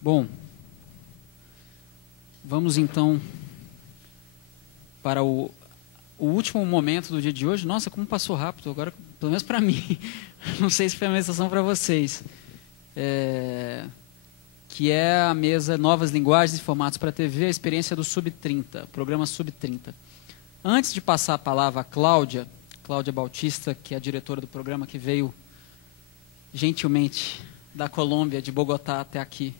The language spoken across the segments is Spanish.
Bom, vamos então para o último momento do dia de hoje. Nossa, como passou rápido agora, pelo menos para mim. Não sei se foi a mesma sensação para vocês. Que é a mesa Novas Linguagens e Formatos para a TV, a experiência do Sub-30, programa Sub-30. Antes de passar a palavra a Cláudia Bautista, que é a diretora do programa, que veio gentilmente da Colômbia, de Bogotá até aqui,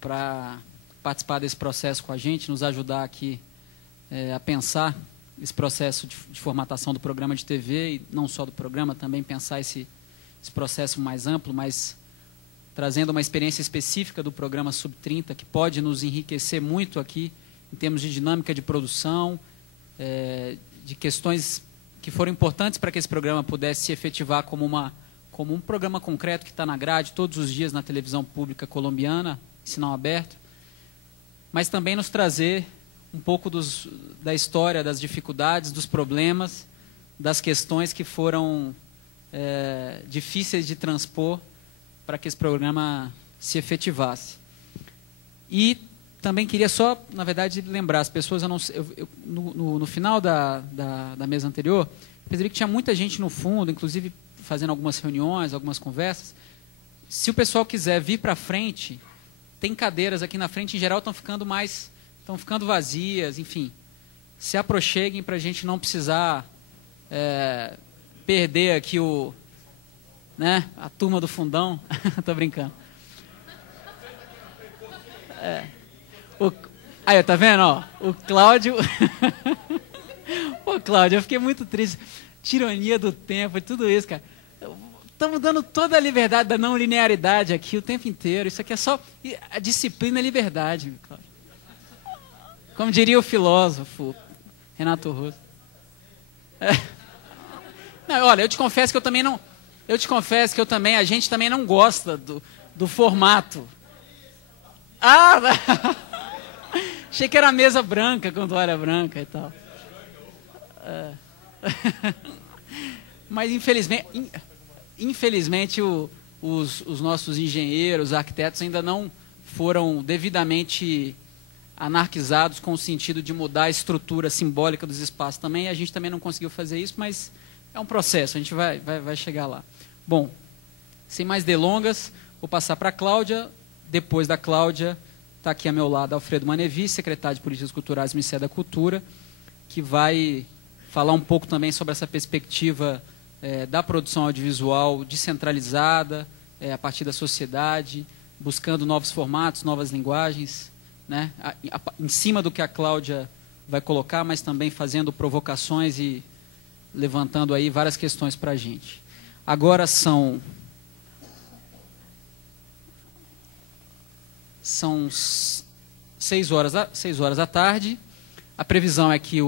para participar desse processo com a gente, nos ajudar aqui a pensar esse processo de formatação do programa de TV, e não só do programa, também pensar esse processo mais amplo, mas trazendo uma experiência específica do programa Sub-30, que pode nos enriquecer muito aqui, em termos de dinâmica de produção, de questões que foram importantes para que esse programa pudesse se efetivar como um programa concreto que está na grade todos os dias na televisão pública colombiana, sinal aberto, mas também nos trazer um pouco da história, das dificuldades, dos problemas, das questões que foram difíceis de transpor para que esse programa se efetivasse. E também queria só, na verdade, lembrar as pessoas, no final da mesa anterior, eu percebi que tinha muita gente no fundo, inclusive fazendo algumas reuniões, algumas conversas. Se o pessoal quiser vir para frente, tem cadeiras aqui na frente, em geral estão ficando vazias, enfim. Se aproxeguem para a gente não precisar perder aqui a turma do fundão. Estou brincando. Aí, tá vendo? Ó, o Cláudio... Pô, Cláudio, eu fiquei muito triste. Tironia do tempo e tudo isso, cara. Estamos dando toda a liberdade da não linearidade aqui o tempo inteiro. Isso aqui é só a disciplina e a liberdade, Cláudio. Como diria o filósofo Renato Russo. Não, olha, eu te confesso que a gente também não gosta do formato. Ah! Achei que era mesa branca, com toalha branca e tal. Mas, infelizmente os nossos engenheiros, arquitetos, ainda não foram devidamente anarquizados com o sentido de mudar a estrutura simbólica dos espaços também. A gente também não conseguiu fazer isso, mas é um processo, a gente vai chegar lá. Bom, sem mais delongas, vou passar para a Cláudia. Depois da Cláudia, está aqui ao meu lado Alfredo Manevi, secretário de Políticas Culturais do Ministério da Cultura, que vai falar um pouco também sobre essa perspectiva da produção audiovisual descentralizada, a partir da sociedade, buscando novos formatos, novas linguagens, né, em cima do que a Cláudia vai colocar, mas também fazendo provocações e levantando aí várias questões para a gente. Agora são 6 horas da tarde. A previsão é que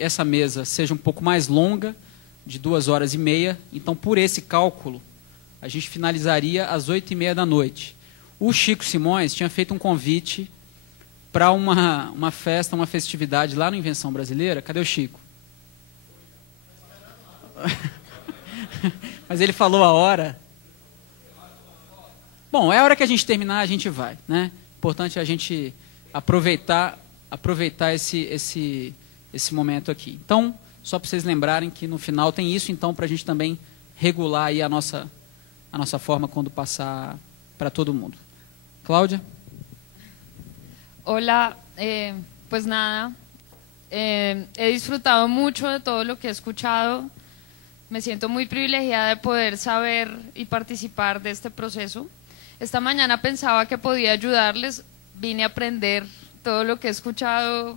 essa mesa seja um pouco mais longa, de 2h30. Então, por esse cálculo, a gente finalizaria às 8h30 da noite. O Chico Simões tinha feito um convite para uma festa, uma festividade lá no Invenção Brasileira. Cadê o Chico? Mas ele falou a hora. Bom, é a hora que a gente terminar, a gente vai, né? Importante é a gente aproveitar esse momento aqui. Então, só para vocês lembrarem que no final tem isso, então, para a gente também regular aí a nossa forma quando passar para todo mundo. Cláudia? Hola, pues nada, he disfrutado mucho de todo lo que he escuchado. Me siento muy privilegiada de poder saber y participar de este proceso. Esta mañana pensaba que podía ayudarles, vine a aprender todo lo que he escuchado.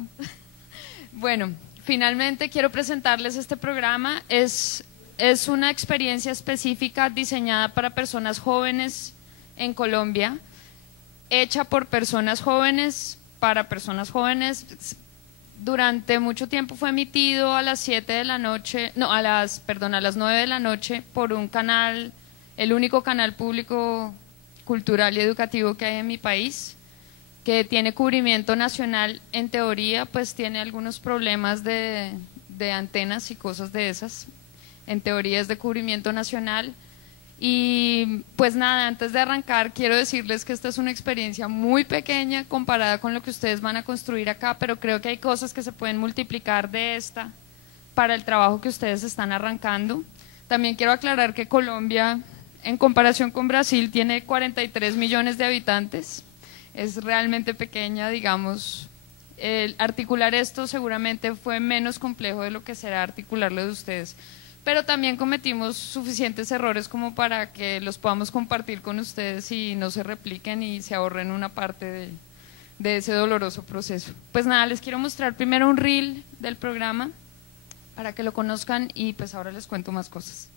Bueno, finalmente quiero presentarles este programa. Es una experiencia específica diseñada para personas jóvenes en Colombia, hecha por personas jóvenes, para personas jóvenes. Durante mucho tiempo fue emitido a las 7 de la noche, no, a las 9 de la noche por un canal, el único canal público cultural y educativo que hay en mi país, que tiene cubrimiento nacional. En teoría, pues tiene algunos problemas de antenas y cosas de esas. En teoría es de cubrimiento nacional. Y pues nada, antes de arrancar quiero decirles que esta es una experiencia muy pequeña comparada con lo que ustedes van a construir acá, pero creo que hay cosas que se pueden multiplicar de esta para el trabajo que ustedes están arrancando. También quiero aclarar que Colombia, en comparación con Brasil, tiene 43 millones de habitantes. Es realmente pequeña, digamos. El articular esto seguramente fue menos complejo de lo que será articularlo de ustedes. Pero también cometimos suficientes errores como para que los podamos compartir con ustedes y no se repliquen y se ahorren una parte de ese doloroso proceso. Pues nada, les quiero mostrar primero un reel del programa para que lo conozcan y pues ahora les cuento más cosas.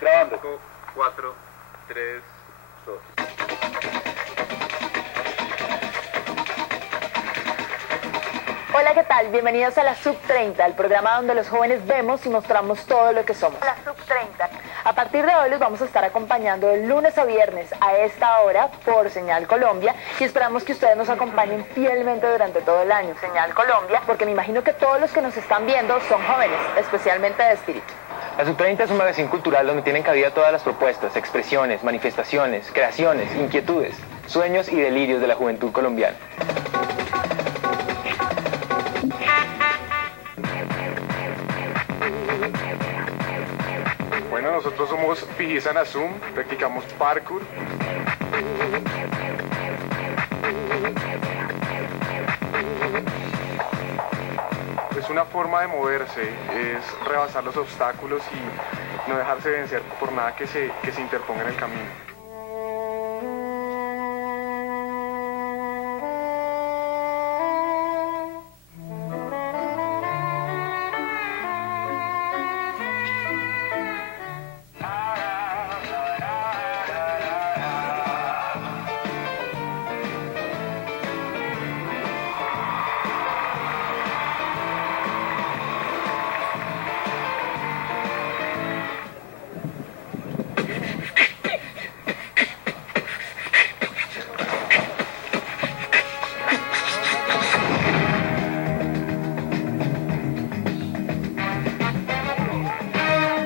Grabando. 4, 3, 2. Hola, ¿qué tal? Bienvenidos a la Sub 30, el programa donde los jóvenes vemos y mostramos todo lo que somos. La Sub 30. A partir de hoy los vamos a estar acompañando de lunes a viernes a esta hora por Señal Colombia y esperamos que ustedes nos acompañen fielmente durante todo el año. Señal Colombia, porque me imagino que todos los que nos están viendo son jóvenes, especialmente de espíritu. La Sub 30 es un magazine cultural donde tienen cabida todas las propuestas, expresiones, manifestaciones, creaciones, inquietudes, sueños y delirios de la juventud colombiana. Bueno, nosotros somos Pijisan Azum, practicamos parkour. Es una forma de moverse, es rebasar los obstáculos y no dejarse vencer por nada que se interponga en el camino.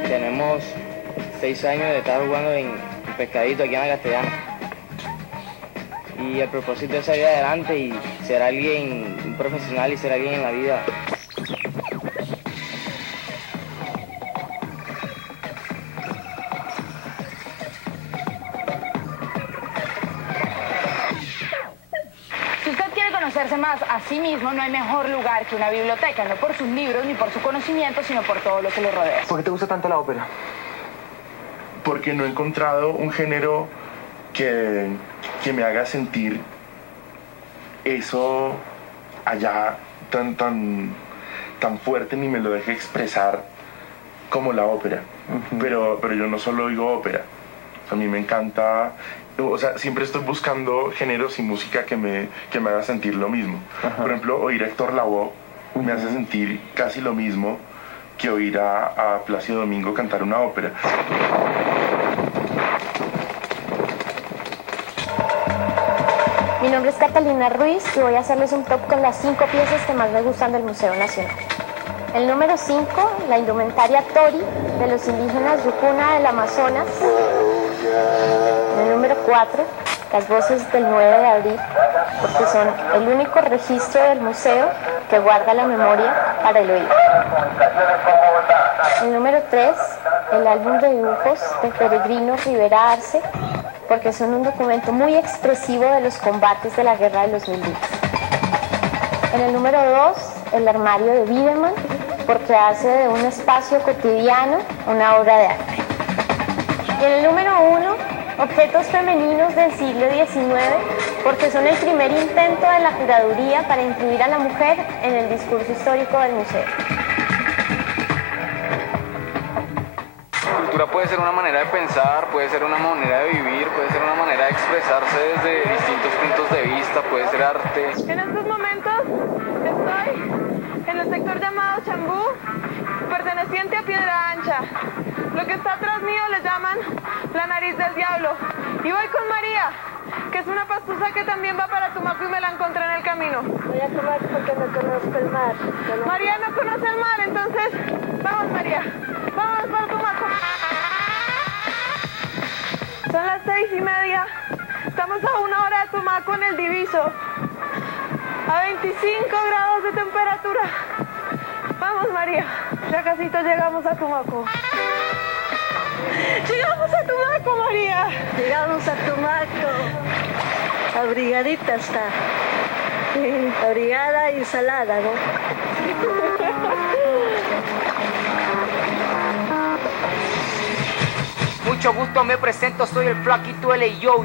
Tenemos 6 años de estar jugando en Pescadito aquí en la Castellana. Y el propósito es salir adelante y ser alguien, un profesional y ser alguien en la vida. Si usted quiere conocerse más a sí mismo, no hay mejor lugar que una biblioteca, no por sus libros ni por su conocimiento, sino por todo lo que lo rodea. ¿Por qué te gusta tanto la ópera? porque no he encontrado un género que me haga sentir eso allá tan fuerte, ni me lo deje expresar como la ópera. Pero yo no solo oigo ópera, a mí me encanta, o sea, siempre estoy buscando géneros y música que me haga sentir lo mismo. Por ejemplo, oír a Héctor Lavoe me hace sentir casi lo mismo que oír a Plácido Domingo cantar una ópera. Mi nombre es Catalina Ruiz y voy a hacerles un top con las 5 piezas que más me gustan del Museo Nacional. El número 5, la indumentaria Tori de los indígenas Yucuna del Amazonas. El número 4, las voces del 9 de abril, porque son el único registro del museo que guarda la memoria para el oído. El número 3, el álbum de dibujos de Peregrino Rivera Arce, porque son un documento muy expresivo de los combates de la Guerra de los 1000 días. En el número 2, el armario de Biederman, porque hace de un espacio cotidiano una obra de arte. Y en el número 1, objetos femeninos del siglo XIX, porque son el primer intento de la curaduría para incluir a la mujer en el discurso histórico del museo. La cultura puede ser una manera de pensar, puede ser una manera de vivir, puede ser una manera de expresarse desde distintos puntos de vista, puede ser arte. En estos momentos estoy en el sector llamado Chambú, perteneciente a Piedra Ancha. Lo que está atrás mío le llaman la nariz del diablo. Y voy con María, que es una pastusa que también va para Tumaco y me la encontré en el camino. Voy a Tumaco porque no conozco el mar. María no conoce el mar, entonces vamos María, vamos para Tumaco. Son las 6:30, estamos a 1 hora de Tumaco en el Diviso, a 25 grados de temperatura. Vamos María, ya casito llegamos a Tumaco. Llegamos a Tumaco, María. Llegamos a Tumaco. Abrigadita está. Sí, abrigada y salada, ¿no? Mucho gusto, me presento, soy el Flaquito L. Yo.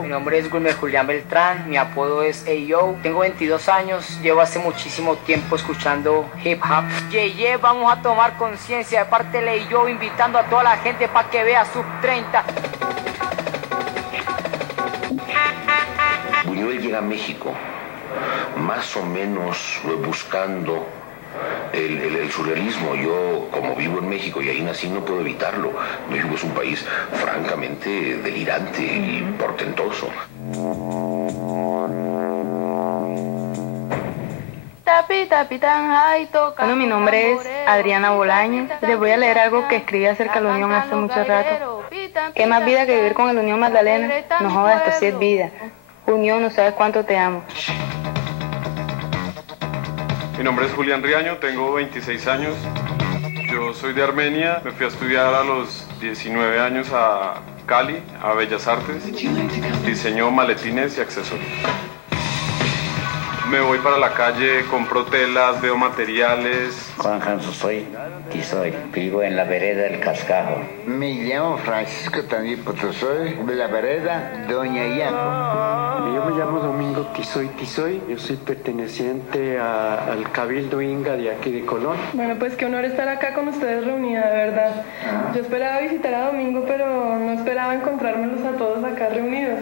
Mi nombre es Wilmer Julián Beltrán, mi apodo es Yo. Tengo 22 años, llevo hace muchísimo tiempo escuchando hip hop. Yeah, vamos a tomar conciencia de parte de Yo, invitando a toda la gente para que vea Sub 30. Buñuel llega a México más o menos buscando el surrealismo. Yo, como vivo en México y ahí nací, no puedo evitarlo. México es un país francamente delirante y portentoso. Bueno, mi nombre es Adriana Bolaño y les voy a leer algo que escribí acerca de la unión hace mucho rato. ¿Qué más vida que vivir con el Unión Magdalena? No jodas, esto sí es vida. Unión, no sabes cuánto te amo. Mi nombre es Julián Riaño, tengo 26 años. Yo soy de Armenia, me fui a estudiar a los 19 años a Cali, a Bellas Artes. Diseño maletines y accesorios. Me voy para la calle, compro telas, veo materiales. Juan Janso soy y vivo en la vereda del Cascajo. Me llamo Francisco Tanipo, soy de la vereda Doña Yaco. Yo me llamo Domingo Tizoy, yo soy perteneciente al Cabildo Inga de aquí de Colón. Bueno, pues qué honor estar acá con ustedes reunida, de verdad. Yo esperaba visitar a Domingo, pero no esperaba encontrármelos a todos acá reunidos.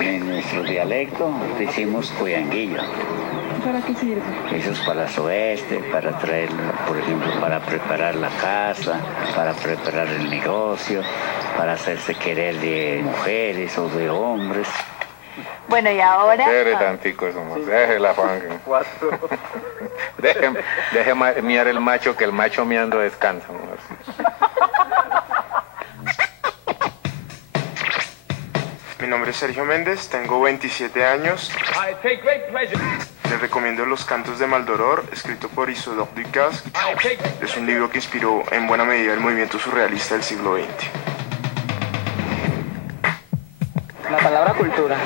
En nuestro dialecto decimos cuyanguillo. ¿Para qué sirve? Eso es para las oeste, para traer, por ejemplo, para preparar la casa, para preparar el negocio, para hacerse querer de mujeres o de hombres. Bueno, y ahora... Deje la fan. Deje miar el macho, que el macho miando descansa. Mi nombre es Sergio Méndez, tengo 27 años. Les recomiendo Los Cantos de Maldoror, escrito por Isidore Ducasque. Es un libro que inspiró en buena medida el movimiento surrealista del siglo XX. La palabra cultura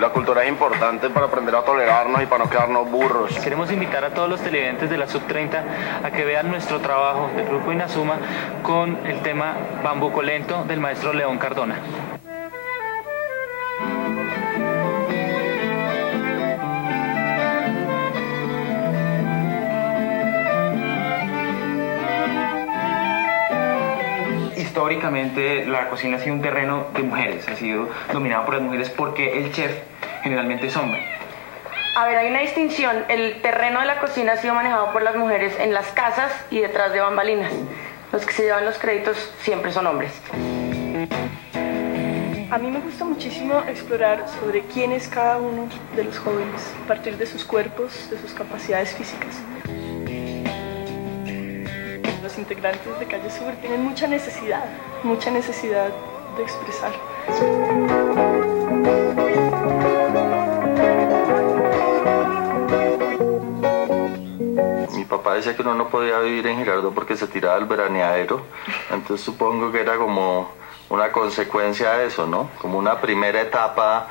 La cultura es importante para aprender a tolerarnos y para no quedarnos burros. Queremos invitar a todos los televidentes de la Sub-30 a que vean nuestro trabajo del Grupo Inazuma con el tema Bambuco Lento del maestro León Cardona. Históricamente la cocina ha sido un terreno de mujeres, ha sido dominado por las mujeres porque el chef generalmente es hombre. A ver, hay una distinción. El terreno de la cocina ha sido manejado por las mujeres en las casas y detrás de bambalinas. Los que se llevan los créditos siempre son hombres. A mí me gusta muchísimo explorar sobre quién es cada uno de los jóvenes, a partir de sus cuerpos, de sus capacidades físicas. Los integrantes de Calle Sur tienen mucha necesidad de expresar. Mi papá decía que uno no podía vivir en Girardot porque se tiraba al veraneadero, entonces supongo que era como una consecuencia de eso, ¿no? Como una primera etapa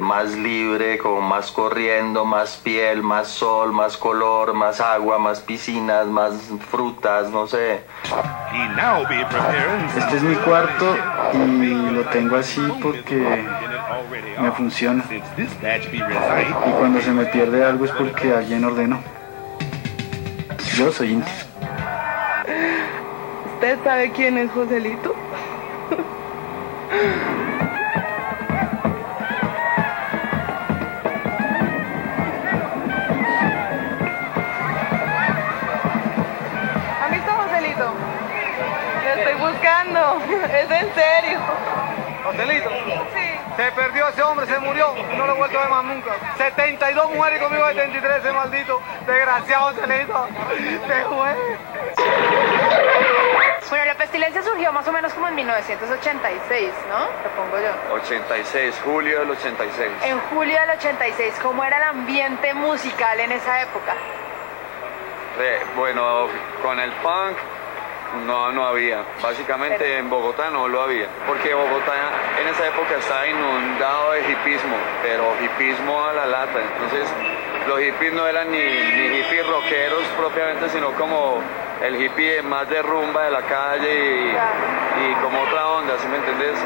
más libre, como más corriendo, más piel, más sol, más color, más agua, más piscinas, más frutas, no sé. Este es mi cuarto y lo tengo así porque me funciona. Y cuando se me pierde algo es porque alguien ordenó. Yo soy íntimo. ¿Usted sabe quién es Joselito? ¿Han visto a Joselito? Lo estoy buscando. Es en serio. ¿Joselito? Sí. Se perdió ese hombre, se murió. No lo he vuelto a ver más nunca. 72 mujeres conmigo, 73, ese maldito. Desgraciado Joselito. Se fue. Bueno, la pestilencia surgió más o menos como en 1986, ¿no? Supongo yo. 86, julio del 86. En julio del 86, ¿cómo era el ambiente musical en esa época? Bueno, con el punk no había. Básicamente en Bogotá no lo había. Porque Bogotá en esa época estaba inundado de hipismo, pero hipismo a la lata. Entonces los hippies no eran ni hippies rockeros propiamente, sino como el hippie más de rumba de la calle y como otra onda, ¿sí me entendés?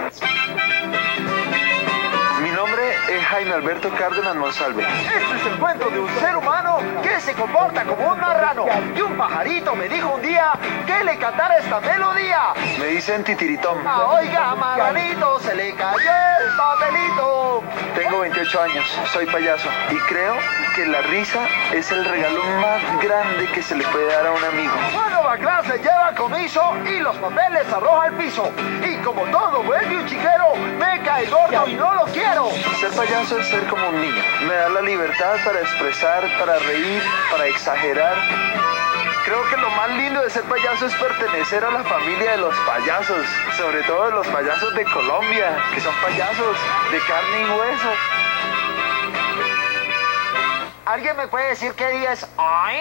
Mi nombre es Jaime Alberto Cárdenas Monsalve. Este es el cuento de un ser humano que se comporta como un marrano. Y un pajarito me dijo un día que le cantara esta melodía. Me dicen Titiritón. Oiga, marranito, se le cayó el papelito. Tengo 28 años, soy payaso y creo que la risa es el regalo más grande que se le puede dar a un amigo. Cuando va a clase lleva comiso y los papeles arroja al piso. Y como todo buen chiquero, me cae gordo y no lo quiero. Ser payaso es ser como un niño. Me da la libertad para expresar, para reír, para exagerar. Creo que lo más lindo de ser payaso es pertenecer a la familia de los payasos, sobre todo de los payasos de Colombia, que son payasos de carne y hueso. ¿Alguien me puede decir qué día es hoy?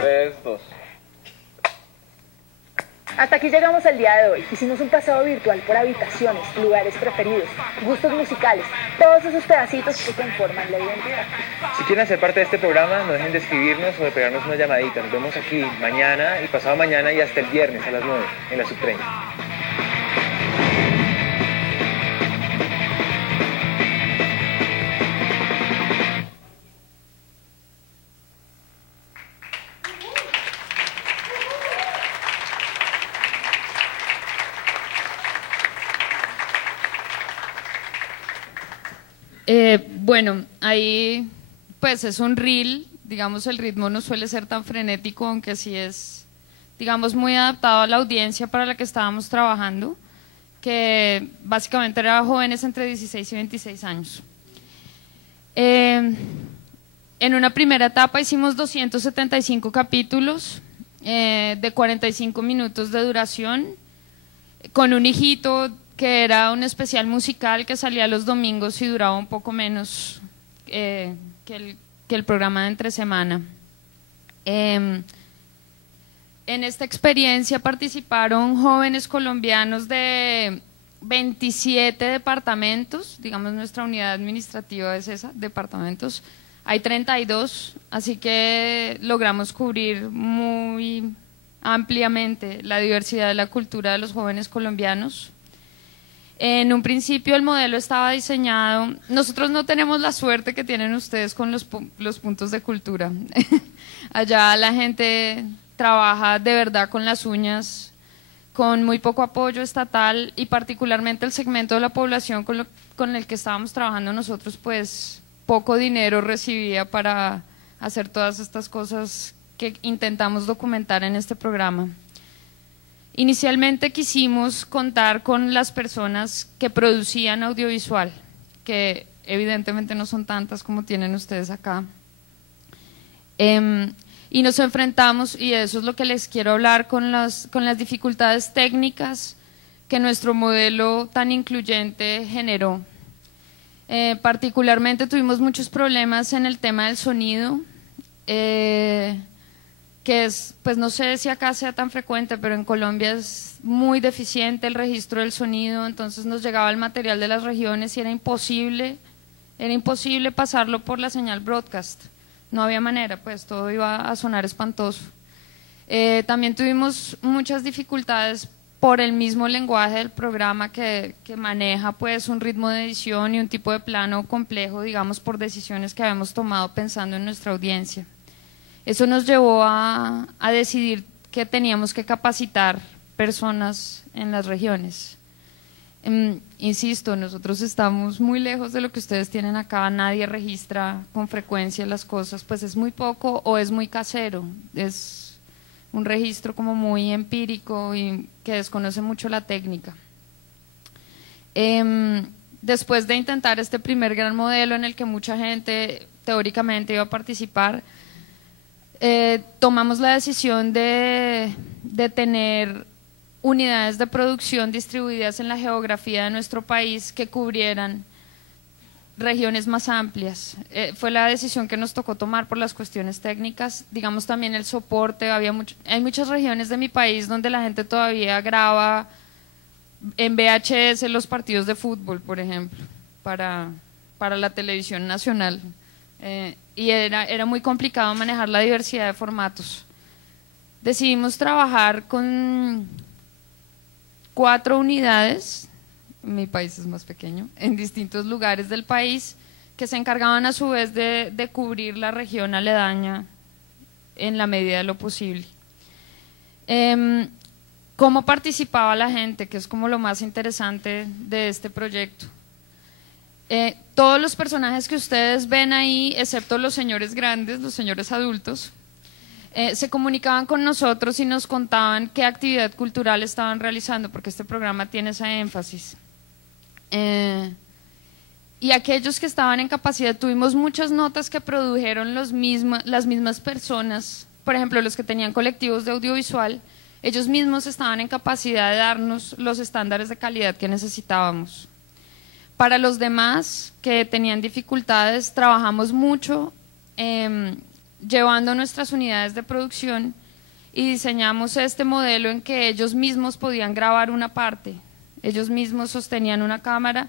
3, 2. Hasta aquí llegamos el día de hoy. Hicimos un paseo virtual por habitaciones, lugares preferidos, gustos musicales, todos esos pedacitos que conforman la identidad. Si quieren ser parte de este programa, no dejen de escribirnos o de pegarnos una llamadita. Nos vemos aquí mañana y pasado mañana y hasta el viernes a las 9 en la Sub-30. Bueno, ahí pues es un reel, digamos el ritmo no suele ser tan frenético, aunque sí es, digamos, muy adaptado a la audiencia para la que estábamos trabajando, que básicamente eran jóvenes entre 16 y 26 años. En una primera etapa hicimos 275 capítulos de 45 minutos de duración, con un hijito que era un especial musical que salía los domingos y duraba un poco menos que el programa de entre semana. En esta experiencia participaron jóvenes colombianos de 27 departamentos, digamos nuestra unidad administrativa es esa, departamentos, hay 32, así que logramos cubrir muy ampliamente la diversidad de la cultura de los jóvenes colombianos. En un principio el modelo estaba diseñado, nosotros no tenemos la suerte que tienen ustedes con los puntos de cultura, allá la gente trabaja de verdad con las uñas, con muy poco apoyo estatal y particularmente el segmento de la población con el que estábamos trabajando nosotros, pues poco dinero recibía para hacer todas estas cosas que intentamos documentar en este programa. Inicialmente quisimos contar con las personas que producían audiovisual, que evidentemente no son tantas como tienen ustedes acá. Y nos enfrentamos, y eso es lo que les quiero hablar, con las dificultades técnicas que nuestro modelo tan incluyente generó. Particularmente tuvimos muchos problemas en el tema del sonido, que es, pues no sé si acá sea tan frecuente, pero en Colombia es muy deficiente el registro del sonido, entonces nos llegaba el material de las regiones y era imposible pasarlo por la señal broadcast. No había manera, pues todo iba a sonar espantoso. También tuvimos muchas dificultades por el mismo lenguaje del programa que maneja pues un ritmo de edición y un tipo de plano complejo, digamos, por decisiones que habíamos tomado pensando en nuestra audiencia. Eso nos llevó a decidir que teníamos que capacitar personas en las regiones. Insisto, nosotros estamos muy lejos de lo que ustedes tienen acá, nadie registra con frecuencia las cosas, pues es muy poco o es muy casero, es un registro como muy empírico y que desconoce mucho la técnica. Después de intentar este primer gran modelo en el que mucha gente teóricamente iba a participar, tomamos la decisión de tener unidades de producción distribuidas en la geografía de nuestro país que cubrieran regiones más amplias. Fue la decisión que nos tocó tomar por las cuestiones técnicas, digamos también el soporte, hay muchas regiones de mi país donde la gente todavía graba en VHS los partidos de fútbol, por ejemplo, para la televisión nacional, y era muy complicado manejar la diversidad de formatos. Decidimos trabajar con 4 unidades, mi país es más pequeño, en distintos lugares del país, que se encargaban a su vez de cubrir la región aledaña en la medida de lo posible. ¿Cómo participaba la gente? Que es como lo más interesante de este proyecto. Todos los personajes que ustedes ven ahí, excepto los señores grandes, los señores adultos, se comunicaban con nosotros y nos contaban qué actividad cultural estaban realizando, porque este programa tiene ese énfasis. Y aquellos que estaban en capacidad, tuvimos muchas notas que produjeron las mismas personas, por ejemplo, los que tenían colectivos de audiovisual, ellos mismos estaban en capacidad de darnos los estándares de calidad que necesitábamos. Para los demás que tenían dificultades, trabajamos mucho llevando nuestras unidades de producción y diseñamos este modelo en que ellos mismos podían grabar una parte, ellos mismos sostenían una cámara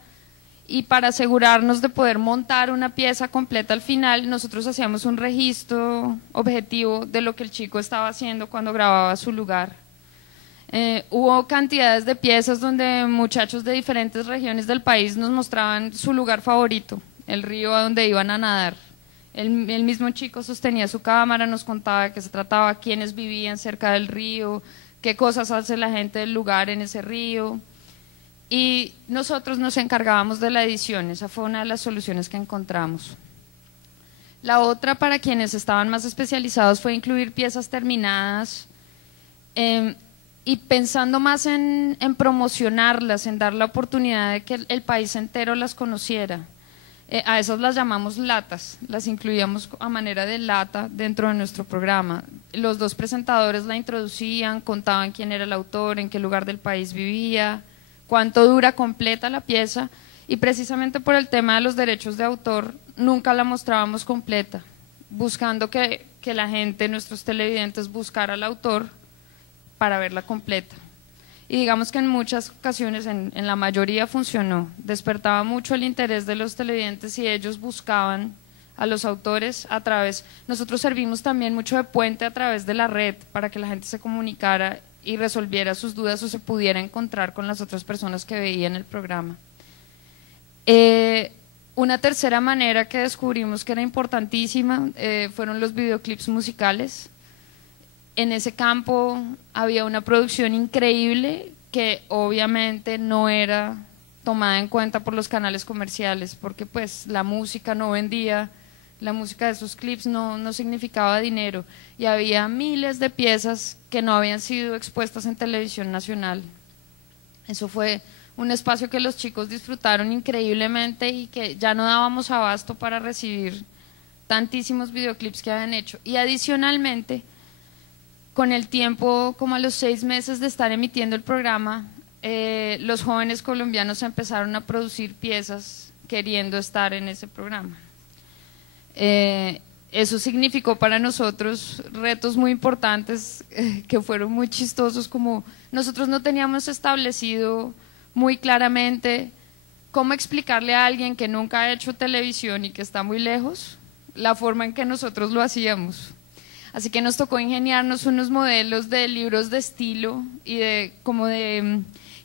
y para asegurarnos de poder montar una pieza completa al final, nosotros hacíamos un registro objetivo de lo que el chico estaba haciendo cuando grababa su lugar. Hubo cantidades de piezas donde muchachos de diferentes regiones del país nos mostraban su lugar favorito, el río a donde iban a nadar. El mismo chico sostenía su cámara, nos contaba de qué se trataba, quiénes vivían cerca del río, qué cosas hace la gente del lugar en ese río. Y nosotros nos encargábamos de la edición, esa fue una de las soluciones que encontramos. La otra, para quienes estaban más especializados, fue incluir piezas terminadas y pensando más en promocionarlas, en dar la oportunidad de que el país entero las conociera. A esas las llamamos latas, las incluíamos a manera de lata dentro de nuestro programa. Los 2 presentadores la introducían, contaban quién era el autor, en qué lugar del país vivía, cuánto dura completa la pieza, y precisamente por el tema de los derechos de autor nunca la mostrábamos completa, buscando que la gente, nuestros televidentes, buscara al autor para verla completa. y digamos que en muchas ocasiones, en la mayoría funcionó, despertaba mucho el interés de los televidentes y ellos buscaban a los autores a través, nosotros servimos también mucho de puente a través de la red para que la gente se comunicara y resolviera sus dudas o se pudiera encontrar con las otras personas que veían el programa. Una tercera manera que descubrimos que era importantísima fueron los videoclips musicales. En ese campo había una producción increíble que obviamente no era tomada en cuenta por los canales comerciales, porque pues la música no vendía, la música de esos clips no significaba dinero, y había miles de piezas que no habían sido expuestas en televisión nacional. Eso fue un espacio que los chicos disfrutaron increíblemente y que ya no dábamos abasto para recibir tantísimos videoclips que habían hecho. Y adicionalmente, con el tiempo, como a los 6 meses de estar emitiendo el programa, los jóvenes colombianos empezaron a producir piezas queriendo estar en ese programa. Eso significó para nosotros retos muy importantes que fueron muy chistosos, como nosotros no teníamos establecido muy claramente cómo explicarle a alguien que nunca ha hecho televisión y que está muy lejos la forma en que nosotros lo hacíamos. Así que nos tocó ingeniarnos unos modelos de libros de estilo y de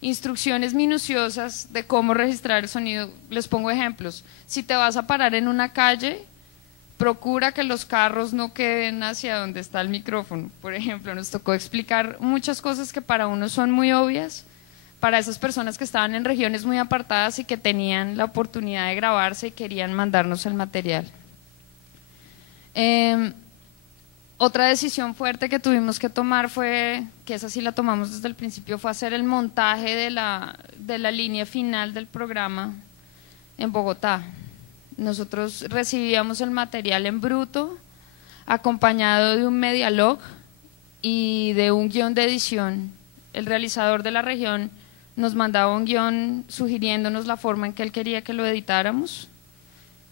instrucciones minuciosas de cómo registrar el sonido. Les pongo ejemplos. Si te vas a parar en una calle, procura que los carros no queden hacia donde está el micrófono. Por ejemplo, nos tocó explicar muchas cosas que para uno son muy obvias, para esas personas que estaban en regiones muy apartadas y que tenían la oportunidad de grabarse y querían mandarnos el material. Otra decisión fuerte que tuvimos que tomar fue, que esa sí la tomamos desde el principio, fue hacer el montaje de la línea final del programa en Bogotá. Nosotros recibíamos el material en bruto, acompañado de un medialog y de un guión de edición. El realizador de la región nos mandaba un guión sugiriéndonos la forma en que él quería que lo editáramos,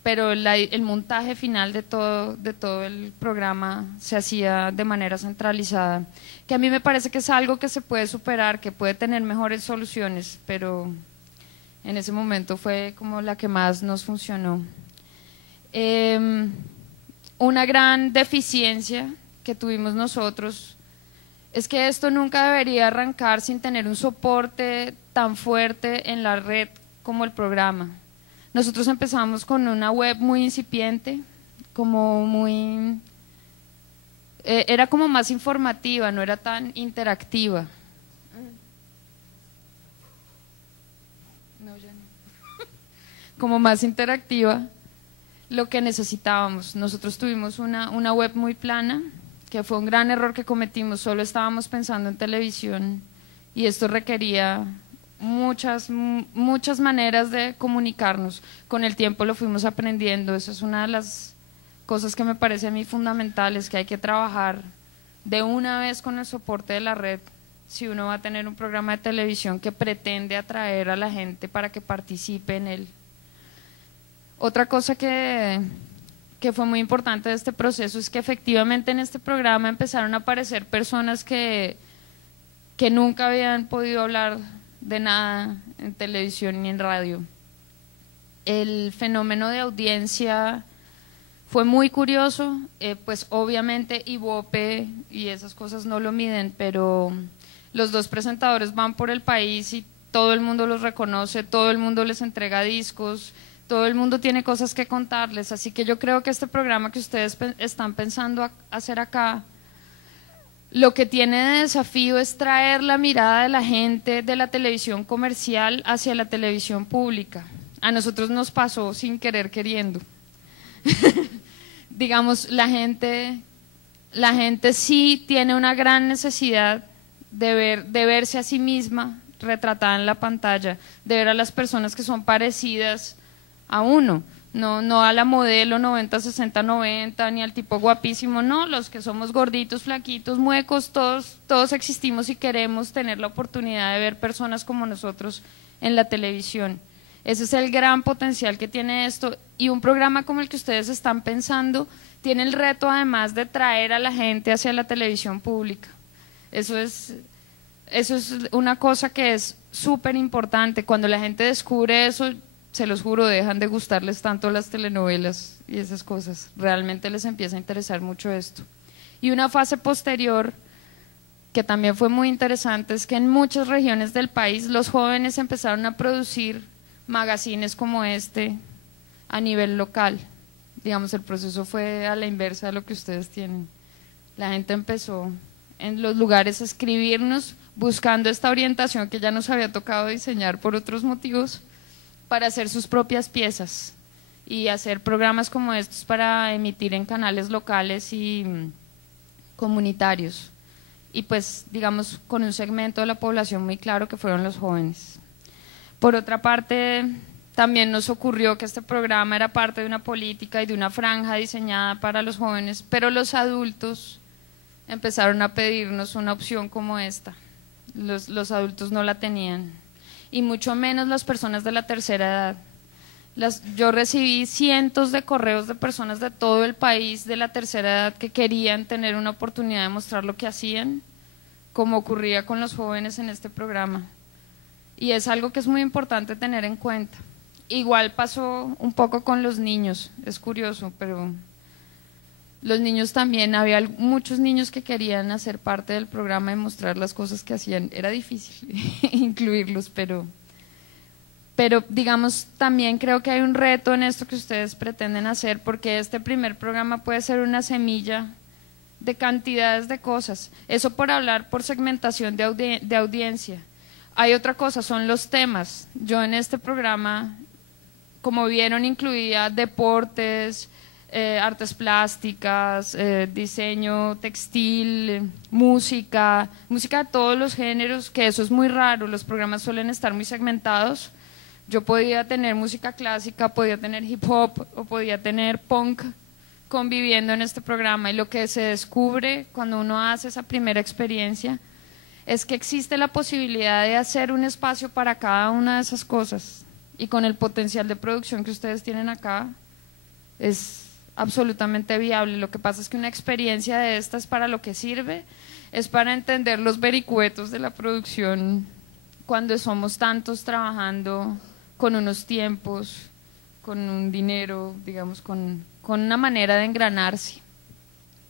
pero el montaje final de todo el programa se hacía de manera centralizada, que a mí me parece que es algo que se puede superar, que puede tener mejores soluciones, pero en ese momento fue como la que más nos funcionó. Una gran deficiencia que tuvimos nosotros es que esto nunca debería arrancar sin tener un soporte tan fuerte en la red como el programa. Nosotros empezamos con una web muy incipiente, era como más informativa, no era tan interactiva. Como más interactiva, lo que necesitábamos. Nosotros tuvimos una web muy plana, que fue un gran error que cometimos, solo estábamos pensando en televisión y esto requería muchas maneras de comunicarnos. Con el tiempo lo fuimos aprendiendo, esa es una de las cosas que me parece a mí fundamentales, que hay que trabajar de una vez con el soporte de la red si uno va a tener un programa de televisión que pretende atraer a la gente para que participe en él. Otra cosa que fue muy importante de este proceso es que efectivamente en este programa empezaron a aparecer personas que nunca habían podido hablar de nada en televisión ni en radio. El fenómeno de audiencia fue muy curioso, pues obviamente Ibope y esas cosas no lo miden, pero los dos presentadores van por el país y todo el mundo los reconoce, todo el mundo les entrega discos, todo el mundo tiene cosas que contarles, así que yo creo que este programa que ustedes están pensando hacer acá, lo que tiene de desafío es traer la mirada de la gente de la televisión comercial hacia la televisión pública. A nosotros nos pasó sin querer queriendo. Digamos, la gente sí tiene una gran necesidad de verse a sí misma retratada en la pantalla, de ver a las personas que son parecidas a uno, no a la modelo 90-60-90 ni al tipo guapísimo, no, los que somos gorditos, flaquitos, muecos, todos existimos y queremos tener la oportunidad de ver personas como nosotros en la televisión. Ese es el gran potencial que tiene esto, y un programa como el que ustedes están pensando tiene el reto además de traer a la gente hacia la televisión pública. Eso es eso es una cosa que es súper importante. Cuando la gente descubre eso, se los juro, dejan de gustarles tanto las telenovelas y esas cosas. Realmente les empieza a interesar mucho esto. Y una fase posterior, que también fue muy interesante, es que en muchas regiones del país los jóvenes empezaron a producir magazines como este a nivel local. Digamos, el proceso fue a la inversa de lo que ustedes tienen. La gente empezó en los lugares a escribirnos buscando esta orientación que ya nos había tocado diseñar por otros motivos, para hacer sus propias piezas y hacer programas como estos para emitir en canales locales y comunitarios, y pues digamos con un segmento de la población muy claro, que fueron los jóvenes. Por otra parte, también nos ocurrió que este programa era parte de una política y de una franja diseñada para los jóvenes, pero los adultos empezaron a pedirnos una opción como esta. Los adultos no la tenían, y mucho menos las personas de la tercera edad. Yo recibí cientos de correos de personas de todo el país de la tercera edad que querían tener una oportunidad de mostrar lo que hacían, como ocurría con los jóvenes en este programa, y es algo que es muy importante tener en cuenta. Igual pasó un poco con los niños, es curioso, pero los niños también, había muchos niños que querían hacer parte del programa y mostrar las cosas que hacían. Era difícil incluirlos, pero digamos, también creo que hay un reto en esto que ustedes pretenden hacer, porque este primer programa puede ser una semilla de cantidades de cosas. Eso por hablar por segmentación de audiencia. Hay otra cosa, son los temas. Yo en este programa, como vieron, incluía deportes, artes plásticas, diseño textil, música de todos los géneros, que eso es muy raro, los programas suelen estar muy segmentados. Yo podía tener música clásica, podía tener hip hop o podía tener punk conviviendo en este programa, y lo que se descubre cuando uno hace esa primera experiencia es que existe la posibilidad de hacer un espacio para cada una de esas cosas, y con el potencial de producción que ustedes tienen acá es absolutamente viable. Lo que pasa es que una experiencia de estas, para lo que sirve es para entender los vericuetos de la producción cuando somos tantos trabajando con unos tiempos, con un dinero, digamos, con una manera de engranarse.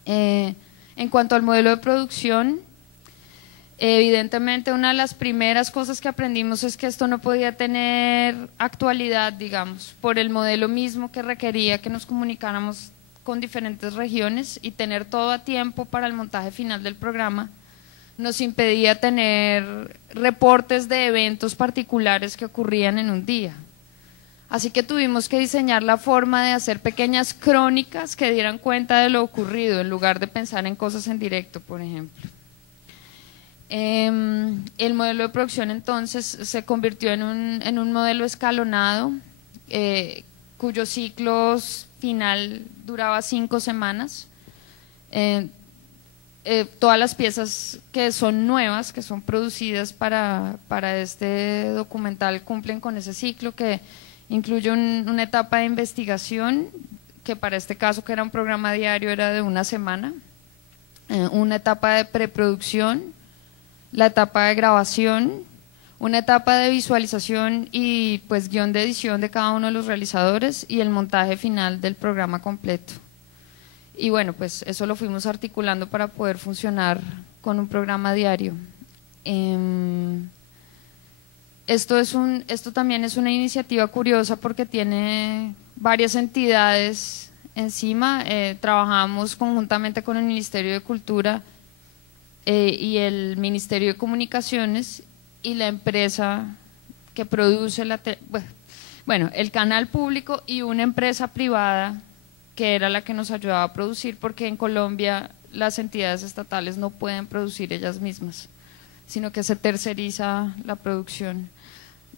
En cuanto al modelo de producción, evidentemente una de las primeras cosas que aprendimos es que esto no podía tener actualidad, digamos, por el modelo mismo que requería que nos comunicáramos con diferentes regiones, y tener todo a tiempo para el montaje final del programa nos impedía tener reportes de eventos particulares que ocurrían en un día. Así que tuvimos que diseñar la forma de hacer pequeñas crónicas que dieran cuenta de lo ocurrido, en lugar de pensar en cosas en directo, por ejemplo. El modelo de producción entonces se convirtió en un modelo escalonado, cuyo ciclo final duraba 5 semanas. Todas las piezas que son nuevas, que son producidas para este documental, cumplen con ese ciclo, que incluye una etapa de investigación, que para este caso, que era un programa diario, era de 1 semana, una etapa de preproducción, la etapa de grabación, una etapa de visualización y pues guión de edición de cada uno de los realizadores, y el montaje final del programa completo. Y bueno, pues eso lo fuimos articulando para poder funcionar con un programa diario. Esto también es una iniciativa curiosa porque tiene varias entidades encima. Trabajamos conjuntamente con el Ministerio de Cultura y el Ministerio de Comunicaciones y la empresa que produce el canal público, y una empresa privada que era la que nos ayudaba a producir, porque en Colombia las entidades estatales no pueden producir ellas mismas, sino que se terceriza la producción.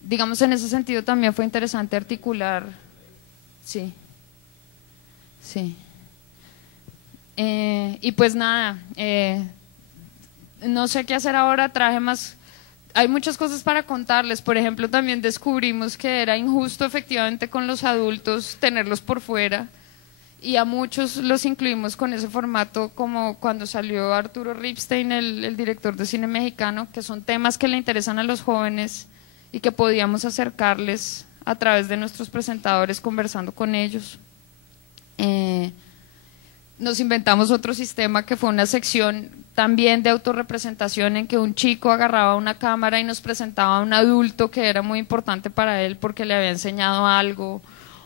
Digamos, en ese sentido también fue interesante articular, sí. Y pues nada, no sé qué hacer ahora, hay muchas cosas para contarles. Por ejemplo, también descubrimos que era injusto efectivamente con los adultos tenerlos por fuera, y a muchos los incluimos con ese formato, como cuando salió Arturo Ripstein, el director de cine mexicano, que son temas que le interesan a los jóvenes y que podíamos acercarles a través de nuestros presentadores conversando con ellos. Nos inventamos otro sistema que fue una sección también de autorrepresentación, en que un chico agarraba una cámara y nos presentaba a un adulto que era muy importante para él porque le había enseñado algo,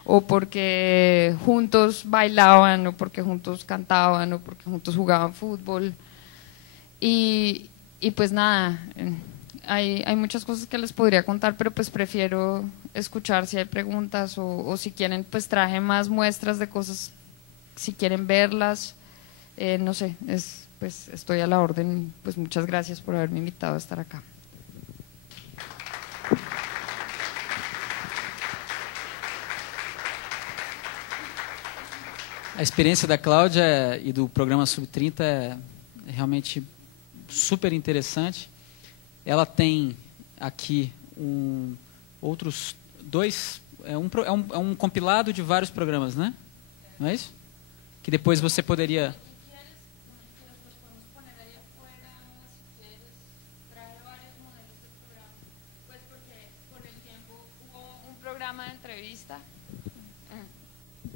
o porque juntos bailaban, o porque juntos cantaban, o porque juntos jugaban fútbol. Y pues nada, hay muchas cosas que les podría contar, pero pues prefiero escuchar si hay preguntas, o si quieren pues traje más muestras de cosas, si quieren verlas, no sé, pues estoy a la orden. Pues muchas gracias por haberme invitado a estar acá. A experiência da Cláudia e do programa Sub-30 é realmente super interessante. Ela tem aqui outros dois, é um compilado de vários programas, né? Não é isso? Que depois você poderia...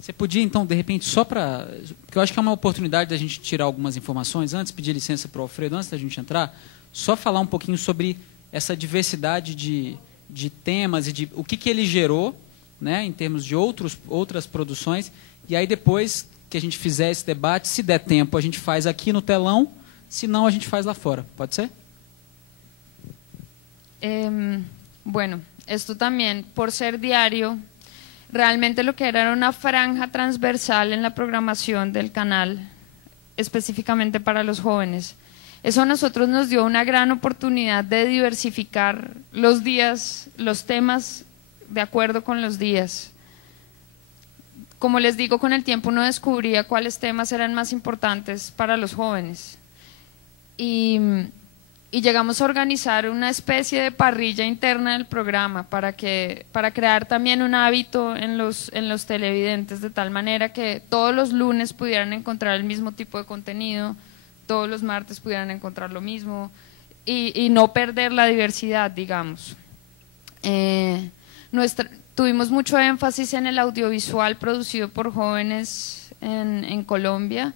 Você podia, então, de repente, só para... Porque eu acho que é uma oportunidade da gente tirar algumas informações antes, pedir licença para o Alfredo, antes da gente entrar, só falar um pouquinho sobre essa diversidade de temas e de o que ele gerou, né, em termos de outras produções, e aí depois que a gente fizer esse debate, se der tempo, a gente faz aqui no telão, se não, a gente faz lá fora. Pode ser? Bueno, esto también, por ser diario, realmente lo que era una franja transversal en la programación del canal, específicamente para los jóvenes. Eso a nosotros nos dio una gran oportunidad de diversificar los días, los temas de acuerdo con los días. Como les digo, con el tiempo uno descubría cuáles temas eran más importantes para los jóvenes. Y llegamos a organizar una especie de parrilla interna del programa para crear también un hábito en los televidentes, de tal manera que todos los lunes pudieran encontrar el mismo tipo de contenido, todos los martes pudieran encontrar lo mismo, y no perder la diversidad, digamos. Tuvimos mucho énfasis en el audiovisual producido por jóvenes en Colombia,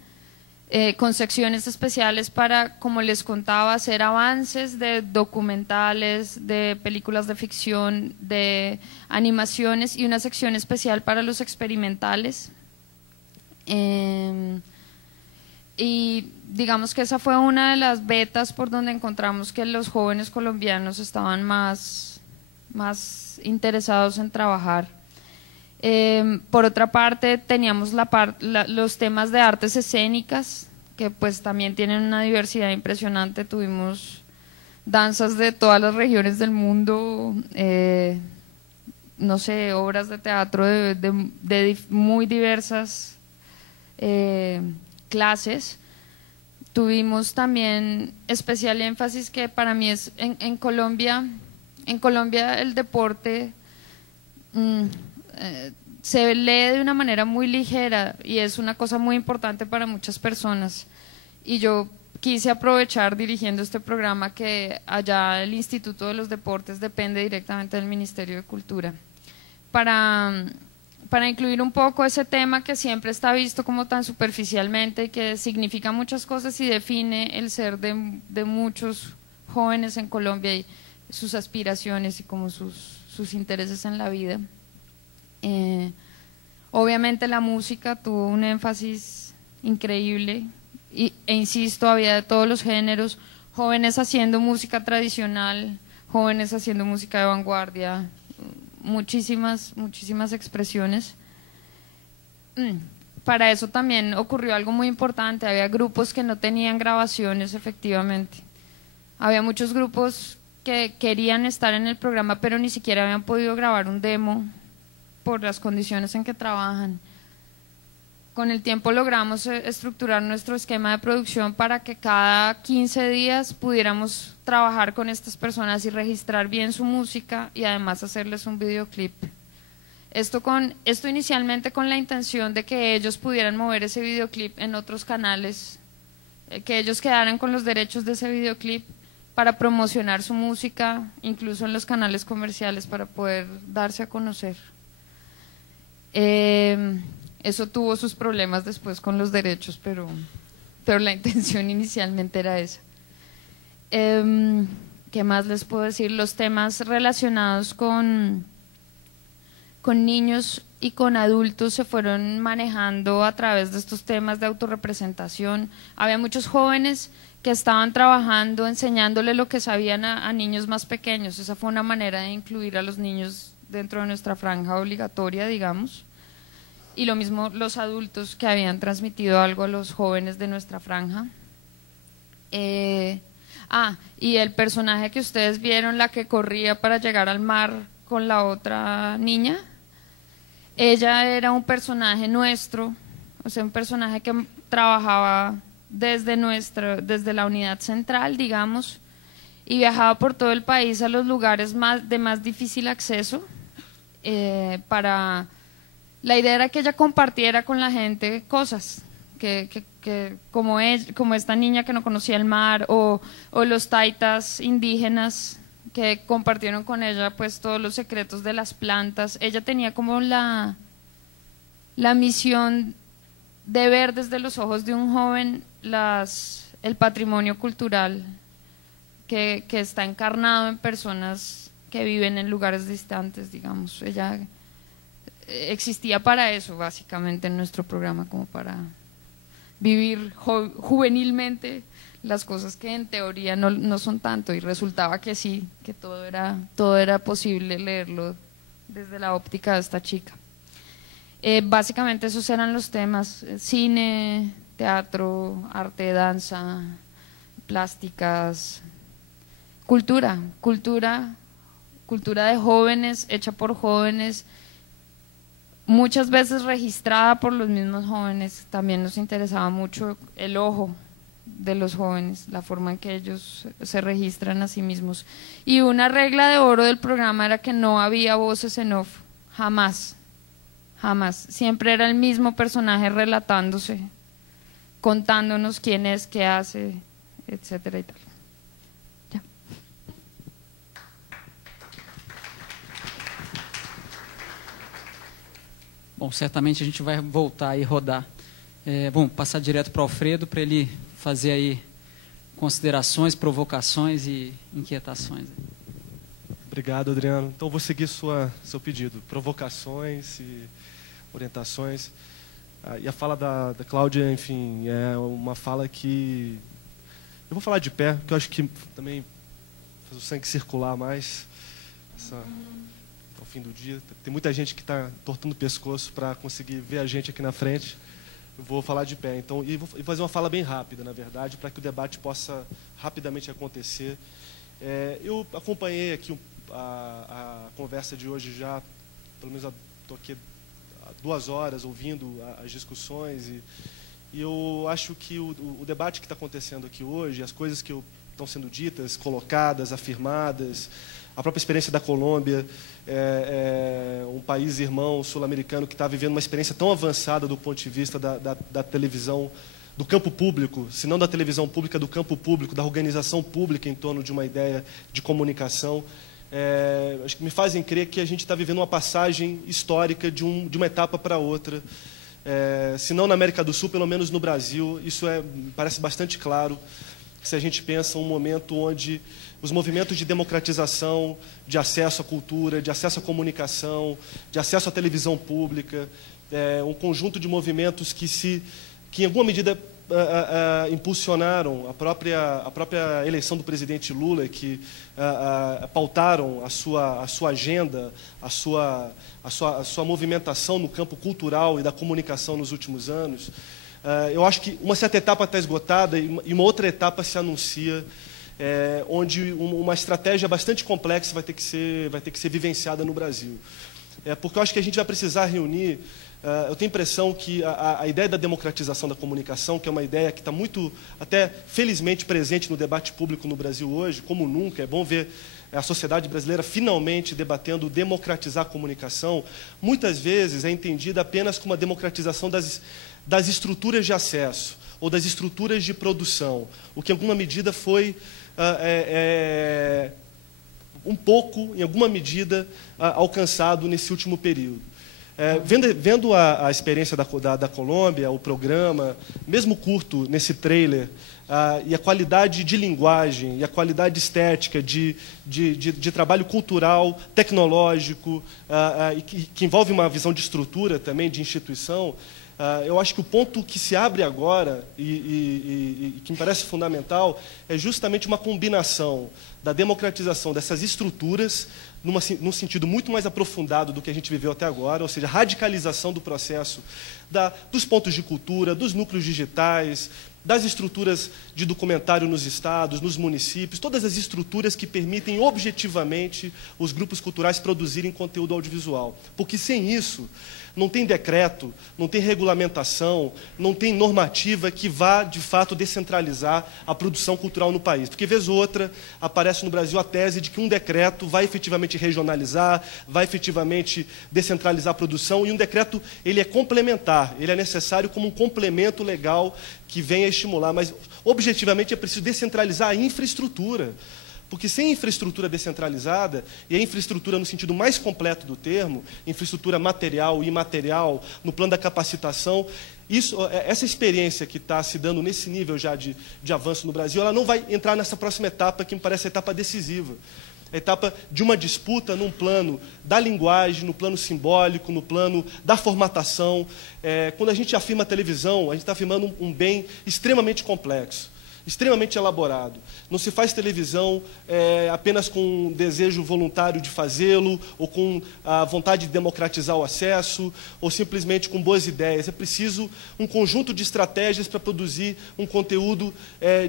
con secciones especiales para, como les contaba, hacer avances de documentales, de películas de ficción, de animaciones, y una sección especial para los experimentales. Y digamos que esa fue una de las vetas por donde encontramos que los jóvenes colombianos estaban más interesados en trabajar. Por otra parte, teníamos los temas de artes escénicas, que pues también tienen una diversidad impresionante. Tuvimos danzas de todas las regiones del mundo, no sé, obras de teatro de muy diversas clases. Tuvimos también especial énfasis, que para mí es en Colombia el deporte se lee de una manera muy ligera, y es una cosa muy importante para muchas personas. Y yo quise aprovechar, dirigiendo este programa, que allá el Instituto de los Deportes depende directamente del Ministerio de Cultura, para incluir un poco ese tema que siempre está visto como tan superficialmente, y que significa muchas cosas y define el ser de muchos jóvenes en Colombia, y sus aspiraciones y como sus intereses en la vida. Obviamente la música tuvo un énfasis increíble, e insisto, había de todos los géneros, jóvenes haciendo música tradicional, jóvenes haciendo música de vanguardia, muchísimas expresiones. Para eso también ocurrió algo muy importante: había grupos que no tenían grabaciones, efectivamente. Había muchos grupos que querían estar en el programa, pero ni siquiera habían podido grabar un demo por las condiciones en que trabajan. Con el tiempo logramos estructurar nuestro esquema de producción para que cada 15 días pudiéramos trabajar con estas personas y registrar bien su música, y además hacerles un videoclip. Esto inicialmente con la intención de que ellos pudieran mover ese videoclip en otros canales, que ellos quedaran con los derechos de ese videoclip para promocionar su música, incluso en los canales comerciales, para poder darse a conocer. Eso tuvo sus problemas después con los derechos, pero la intención inicialmente era esa. ¿Qué más les puedo decir? Los temas relacionados con niños y con adultos se fueron manejando a través de estos temas de autorrepresentación. Había muchos jóvenes que estaban trabajando, enseñándole lo que sabían a niños más pequeños. Esa fue una manera de incluir a los niños dentro de nuestra franja obligatoria, digamos. Y lo mismo los adultos que habían transmitido algo a los jóvenes de nuestra franja. Y el personaje que ustedes vieron, la que corría para llegar al mar con la otra niña, ella era un personaje nuestro, o sea, un personaje que trabajaba desde la unidad central, digamos, y viajaba por todo el país a los lugares de más difícil acceso. La idea era que ella compartiera con la gente cosas, como esta niña que no conocía el mar, o los taitas indígenas que compartieron con ella pues todos los secretos de las plantas. Ella tenía como la misión de ver desde los ojos de un joven el patrimonio cultural que está encarnado en personas que viven en lugares distantes, digamos. Ella existía para eso básicamente en nuestro programa, como para vivir juvenilmente las cosas que en teoría no son tanto, y resultaba que sí, que todo era posible leerlo desde la óptica de esta chica. Básicamente esos eran los temas: cine, teatro, arte, danza, plásticas, cultura de jóvenes, hecha por jóvenes, muchas veces registrada por los mismos jóvenes. También nos interesaba mucho el ojo de los jóvenes, la forma en que ellos se registran a sí mismos. Y una regla de oro del programa era que no había voces en off, jamás, siempre era el mismo personaje relatándose, contándonos quién es, qué hace, etcétera y tal. Bom, certamente a gente vai voltar e rodar. Bom, passar direto para o Alfredo para ele fazer aí considerações, provocações e inquietações. Obrigado, Adriano. Então vou seguir seu pedido, provocações e orientações. E a fala da Cláudia, enfim, é uma fala que eu vou falar de pé, porque eu acho que também faz o sangue circular mais. Ao fim do dia, tem muita gente que está tortando o pescoço para conseguir ver a gente aqui na frente. Eu vou falar de pé, então, e vou fazer uma fala bem rápida, na verdade, para que o debate possa rapidamente acontecer. Eu acompanhei aqui a conversa de hoje já, pelo menos estou aqui há 2 horas ouvindo as discussões, e eu acho que o debate que está acontecendo aqui hoje, as coisas que estão sendo ditas, colocadas, afirmadas, a própria experiência da Colômbia, um país irmão sul-americano que está vivendo uma experiência tão avançada do ponto de vista da televisão, do campo público, se não da televisão pública, do campo público, da organização pública em torno de uma ideia de comunicação. Acho que me fazem crer que a gente está vivendo uma passagem histórica de uma etapa para outra. Se não na América do Sul, pelo menos no Brasil, isso me parece bastante claro, se a gente pensa um momento onde os movimentos de democratização, de acesso à cultura, de acesso à comunicação, de acesso à televisão pública, um conjunto de movimentos que em alguma medida impulsionaram a própria eleição do presidente Lula, que pautaram a sua agenda, a sua movimentação no campo cultural e da comunicação nos últimos anos. Eu acho que uma certa etapa está esgotada e uma outra etapa se anuncia, onde uma estratégia bastante complexa vai ter que ser vivenciada no Brasil. Porque eu acho que a gente vai precisar reunir. Eu tenho a impressão que a ideia da democratização da comunicação, que é uma ideia que está muito, até felizmente, presente no debate público no Brasil hoje, como nunca. É bom ver a sociedade brasileira finalmente debatendo democratizar a comunicação, muitas vezes é entendida apenas como a democratização das estruturas de acesso ou das estruturas de produção, o que em alguma medida foi um pouco, em alguma medida, alcançado nesse último período. Vendo a experiência da Colômbia, o programa, mesmo curto nesse trailer, e a qualidade de linguagem, e a qualidade estética de trabalho cultural, tecnológico, que envolve uma visão de estrutura também, de instituição, eu acho que o ponto que se abre agora, e que me parece fundamental, é justamente uma combinação da democratização dessas estruturas, num sentido muito mais aprofundado do que a gente viveu até agora, ou seja, radicalização do processo dos pontos de cultura, dos núcleos digitais, das estruturas de documentário nos estados, nos municípios, todas as estruturas que permitem objetivamente os grupos culturais produzirem conteúdo audiovisual. Porque sem isso, não tem decreto, não tem regulamentação, não tem normativa que vá, de fato, descentralizar a produção cultural no país. Porque, vez ou outra, aparece no Brasil a tese de que um decreto vai efetivamente regionalizar, vai efetivamente descentralizar a produção, e um decreto ele é complementar, ele é necessário como um complemento legal que venha estimular, mas, objetivamente, é preciso descentralizar a infraestrutura. Porque sem infraestrutura descentralizada, e a infraestrutura no sentido mais completo do termo, infraestrutura material e imaterial, no plano da capacitação, essa experiência que está se dando nesse nível já de avanço no Brasil, ela não vai entrar nessa próxima etapa, que me parece a etapa decisiva. A etapa de uma disputa num plano da linguagem, no plano simbólico, no plano da formatação. Quando a gente afirma televisão, a gente está afirmando um bem extremamente complexo, extremamente elaborado. Não se faz televisão apenas com um desejo voluntário de fazê-lo, ou com a vontade de democratizar o acesso, ou simplesmente com boas ideias. É preciso um conjunto de estratégias para produzir um conteúdo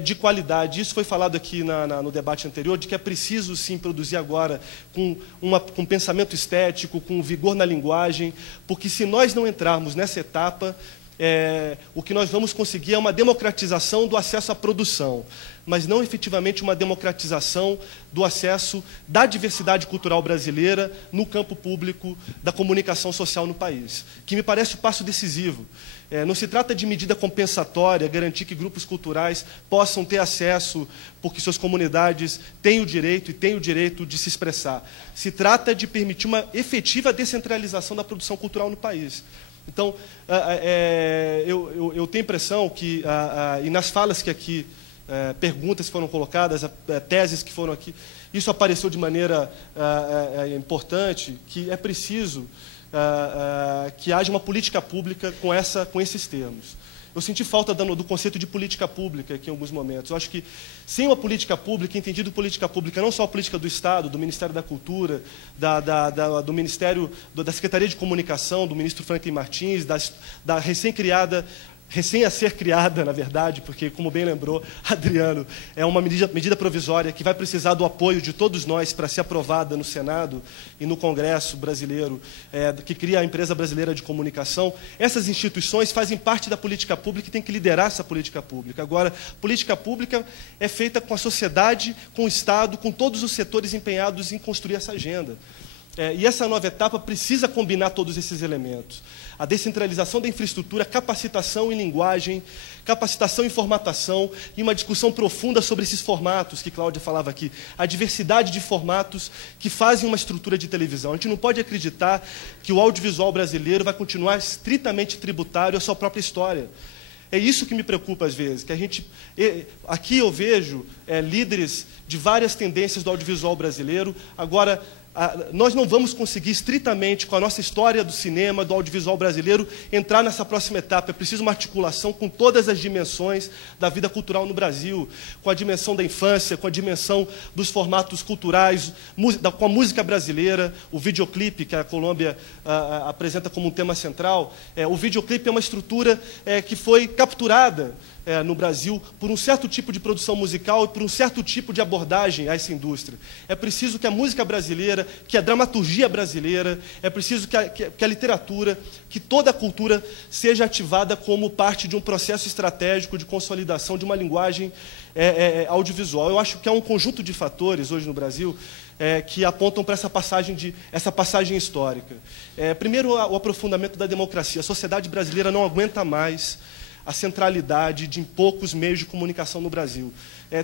de qualidade. Isso foi falado aqui no debate anterior, de que é preciso, sim, produzir agora com pensamento estético, com vigor na linguagem, porque se nós não entrarmos nessa etapa, o que nós vamos conseguir é uma democratização do acesso à produção, mas não efetivamente uma democratização do acesso da diversidade cultural brasileira no campo público da comunicação social no país, que me parece o passo decisivo. Não se trata de medida compensatória, garantir que grupos culturais possam ter acesso, porque suas comunidades têm o direito de se expressar. Se trata de permitir uma efetiva descentralização da produção cultural no país. Então, eu tenho a impressão que, e nas falas que aqui, perguntas que foram colocadas, teses que foram aqui, isso apareceu de maneira importante, que é preciso que haja uma política pública com esses termos. Eu senti falta do conceito de política pública aqui em alguns momentos. Eu acho que, sem uma política pública, entendido política pública, não só a política do Estado, do Ministério da Cultura, do Ministério, da Secretaria de Comunicação, do ministro Franklin Martins, da recém a ser criada, na verdade, porque, como bem lembrou Adriano, é uma medida provisória que vai precisar do apoio de todos nós para ser aprovada no Senado e no Congresso brasileiro, que cria a Empresa Brasileira de Comunicação. Essas instituições fazem parte da política pública e têm que liderar essa política pública. Agora, política pública é feita com a sociedade, com o Estado, com todos os setores empenhados em construir essa agenda. E essa nova etapa precisa combinar todos esses elementos. A descentralização da infraestrutura, capacitação em linguagem, capacitação em formatação e uma discussão profunda sobre esses formatos que Cláudia falava aqui, a diversidade de formatos que fazem uma estrutura de televisão. A gente não pode acreditar que o audiovisual brasileiro vai continuar estritamente tributário à sua própria história. É isso que me preocupa às vezes, que a gente... Aqui eu vejo líderes de várias tendências do audiovisual brasileiro. Agora, nós não vamos conseguir estritamente, com a nossa história do cinema, do audiovisual brasileiro, entrar nessa próxima etapa. É preciso uma articulação com todas as dimensões da vida cultural no Brasil, com a dimensão da infância, com a dimensão dos formatos culturais, com a música brasileira, o videoclipe, que a Colômbia apresenta como um tema central. O videoclipe é uma estrutura que foi capturada no Brasil por um certo tipo de produção musical e por um certo tipo de abordagem a essa indústria. É preciso que a música brasileira, que a dramaturgia brasileira, é preciso que a literatura, que toda a cultura seja ativada como parte de um processo estratégico de consolidação de uma linguagem audiovisual. Eu acho que há um conjunto de fatores hoje no Brasil que apontam para essa passagem histórica. Primeiro, o aprofundamento da democracia. A sociedade brasileira não aguenta mais a centralidade de poucos meios de comunicação no Brasil.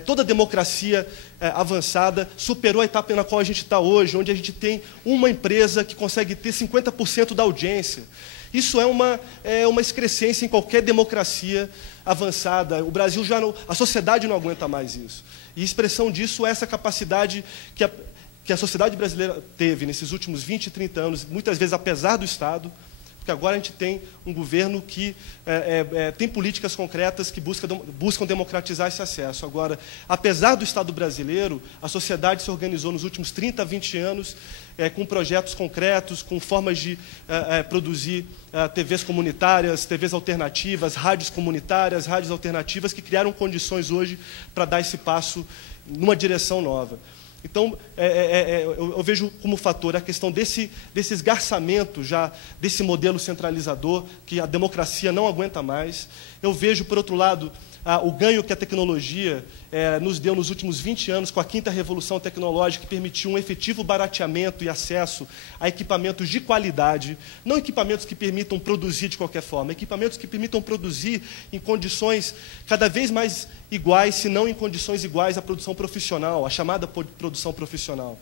Toda democracia avançada superou a etapa na qual a gente está hoje, onde a gente tem uma empresa que consegue ter 50% da audiência. Isso é uma excrescência em qualquer democracia avançada. O Brasil a sociedade não aguenta mais isso. E expressão disso é essa capacidade que a sociedade brasileira teve nesses últimos 20, 30 anos, muitas vezes apesar do Estado, porque agora a gente tem um governo que tem políticas concretas que buscam democratizar esse acesso. Agora, apesar do Estado brasileiro, a sociedade se organizou nos últimos 30, 20 anos com projetos concretos, com formas de produzir TVs comunitárias, TVs alternativas, rádios comunitárias, rádios alternativas, que criaram condições hoje para dar esse passo numa direção nova. Então, eu vejo como fator a questão desse esgarçamento já, desse modelo centralizador, que a democracia não aguenta mais. Eu vejo, por outro lado, o ganho que a tecnologia nos deu nos últimos 20 anos, com a 5ª revolução tecnológica, que permitiu um efetivo barateamento e acesso a equipamentos de qualidade, não equipamentos que permitam produzir de qualquer forma, equipamentos que permitam produzir em condições cada vez mais iguais, se não em condições iguais à produção profissional, a chamada produção profissional.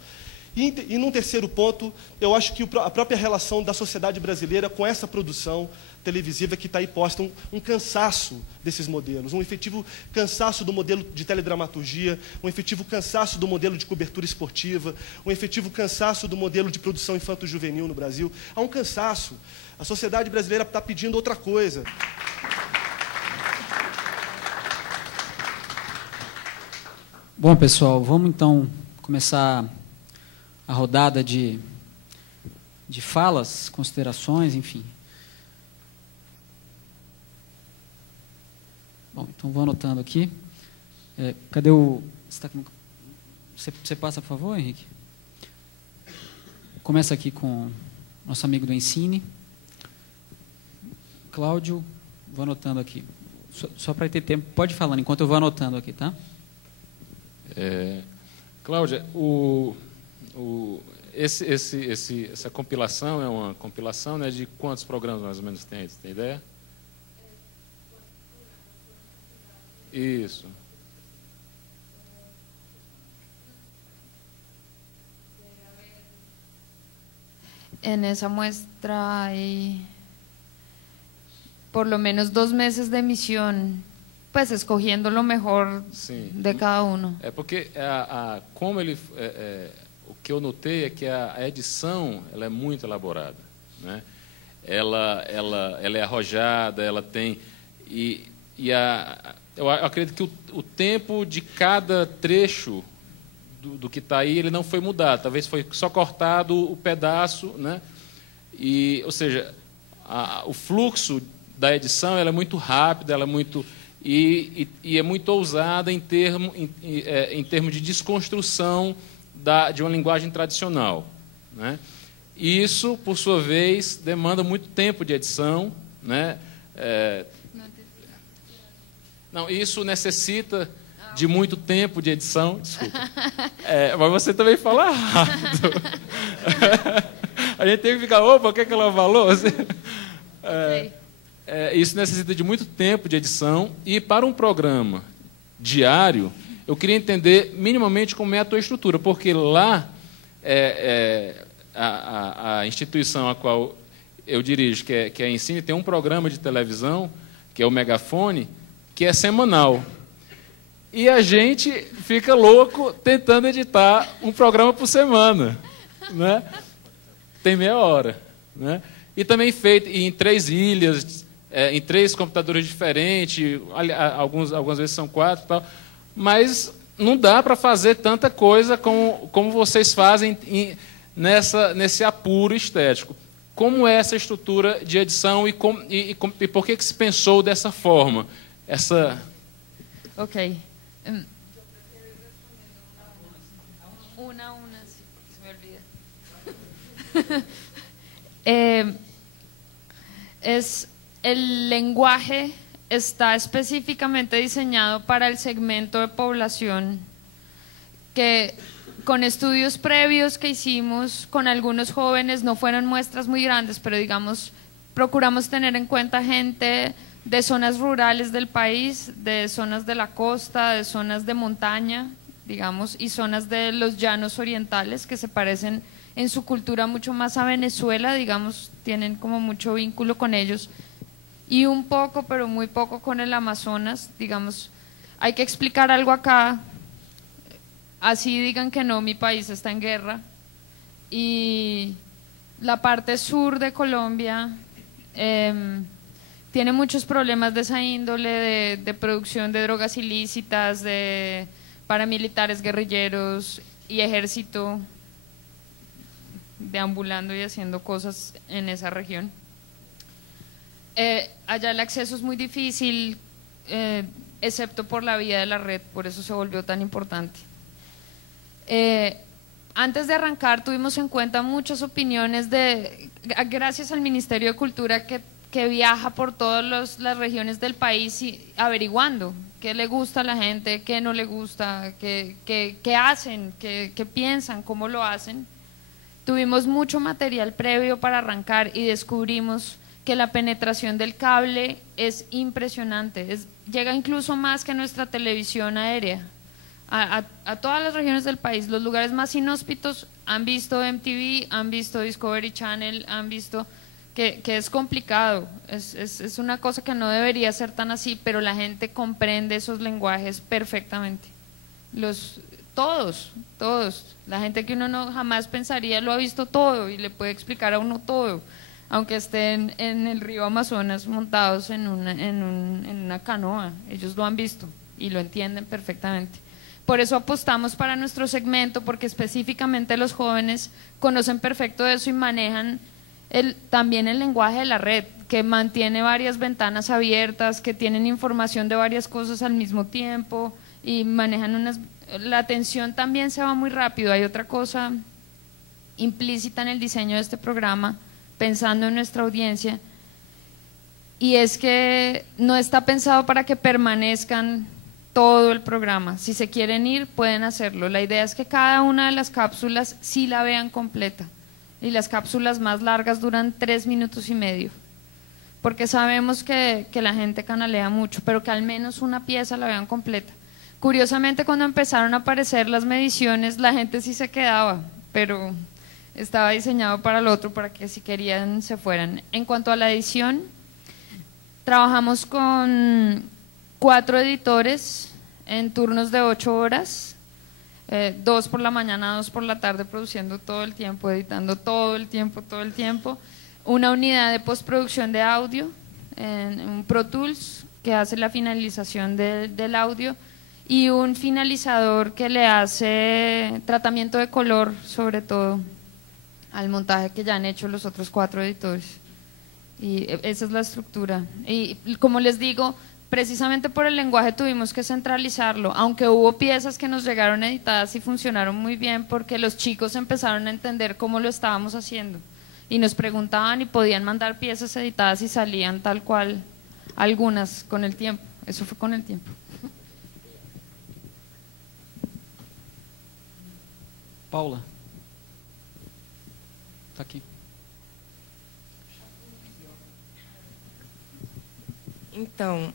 E num terceiro ponto, eu acho que a própria relação da sociedade brasileira com essa produção televisiva que está aí posta, um cansaço desses modelos, um efetivo cansaço do modelo de teledramaturgia, um efetivo cansaço do modelo de cobertura esportiva, um efetivo cansaço do modelo de produção infanto-juvenil no Brasil. Há um cansaço. A sociedade brasileira está pedindo outra coisa. Bom, pessoal, vamos então começar a rodada de falas, considerações, enfim. Bom, então vou anotando aqui. Cadê o... Você passa, por favor, Henrique? Começa aqui com nosso amigo do Ensine. Cláudio, vou anotando aqui. Só para ter tempo, pode ir falando enquanto eu vou anotando aqui, tá? Cláudia, essa compilação é uma compilação, né, de quantos programas mais ou menos tem? Você tem ideia? Isso. En esa muestra hay por lo menos 2 meses de emisión, pues escogiendo lo mejor de cada uno. Porque como ele, o que eu notei é que a edição ela é muito elaborada, né? Ela é arrojada, ela tem eu acredito que o tempo de cada trecho do que está aí ele não foi mudado, talvez foi só cortado o pedaço, né? Ou seja, o fluxo da edição ela é muito rápida, ela é muito e é muito ousada em termos de desconstrução de uma linguagem tradicional, né? E isso, por sua vez, demanda muito tempo de edição, né? Não, isso necessita de muito tempo de edição. Desculpa. Mas você também fala rápido. A gente tem que ficar, opa, o que ela falou? Isso necessita de muito tempo de edição. E para um programa diário, eu queria entender minimamente como é a tua estrutura, porque lá a instituição a qual eu dirijo, que é a Ensine, tem um programa de televisão, que é o Megafone, que é semanal. E a gente fica louco tentando editar um programa por semana, né? Tem meia hora, né? E também feito em 3 ilhas, em 3 computadores diferentes, algumas vezes são 4 e tal, mas não dá para fazer tanta coisa como vocês fazem nesse apuro estético. Como é essa estrutura de edição e por que se pensou dessa forma? Ok. Una, sí, se me olvida. El lenguaje está específicamente diseñado para el segmento de población que con estudios previos que hicimos con algunos jóvenes, no fueron muestras muy grandes, pero digamos, procuramos tener en cuenta gente de zonas rurales del país, de zonas de la costa, de zonas de montaña, digamos, y zonas de los llanos orientales que se parecen en su cultura mucho más a Venezuela, digamos, tienen como mucho vínculo con ellos, y un poco, pero muy poco con el Amazonas, digamos, hay que explicar algo acá, así digan que no, mi país está en guerra, y la parte sur de Colombia tiene muchos problemas de esa índole, de producción de drogas ilícitas, de paramilitares, guerrilleros y ejército deambulando y haciendo cosas en esa región. Allá el acceso es muy difícil, excepto por la vía de la red, por eso se volvió tan importante. Antes de arrancar tuvimos en cuenta muchas opiniones gracias al Ministerio de Cultura que viaja por todas las regiones del país y averiguando qué le gusta a la gente, qué no le gusta, qué hacen, qué piensan, cómo lo hacen. Tuvimos mucho material previo para arrancar y descubrimos que la penetración del cable es impresionante, llega incluso más que nuestra televisión aérea. A todas las regiones del país, los lugares más inhóspitos han visto MTV, han visto Discovery Channel, han visto que es complicado, es una cosa que no debería ser tan así, pero la gente comprende esos lenguajes perfectamente. Todos, la gente que uno no jamás pensaría lo ha visto todo y le puede explicar a uno todo, aunque estén en el río Amazonas montados en una canoa, ellos lo han visto y lo entienden perfectamente. Por eso apostamos para nuestro segmento, porque específicamente los jóvenes conocen perfecto eso y manejan también el lenguaje de la red, que mantiene varias ventanas abiertas, que tienen información de varias cosas al mismo tiempo y manejan la atención también se va muy rápido. Hay otra cosa implícita en el diseño de este programa, pensando en nuestra audiencia, y es que no está pensado para que permanezcan todo el programa. Si se quieren ir, pueden hacerlo. La idea es que cada una de las cápsulas sí la vean completa, y las cápsulas más largas duran 3 minutos y medio, porque sabemos que la gente canalea mucho, pero que al menos una pieza la vean completa. Curiosamente, cuando empezaron a aparecer las mediciones, la gente sí se quedaba, pero estaba diseñado para el otro, para que si querían se fueran. En cuanto a la edición, trabajamos con 4 editores en turnos de 8 horas, 2 por la mañana, 2 por la tarde, produciendo todo el tiempo, editando todo el tiempo. Una unidad de postproducción de audio, en un Pro Tools que hace la finalización del audio, y un finalizador que le hace tratamiento de color, sobre todo al montaje que ya han hecho los otros 4 editores. Y esa es la estructura. Y como les digo, precisamente por el lenguaje tuvimos que centralizarlo, aunque hubo piezas que nos llegaron editadas y funcionaron muy bien, porque los chicos empezaron a entender cómo lo estábamos haciendo y nos preguntaban y podían mandar piezas editadas y salían tal cual, algunas con el tiempo. Eso fue con el tiempo. Paula, está aqui. Então,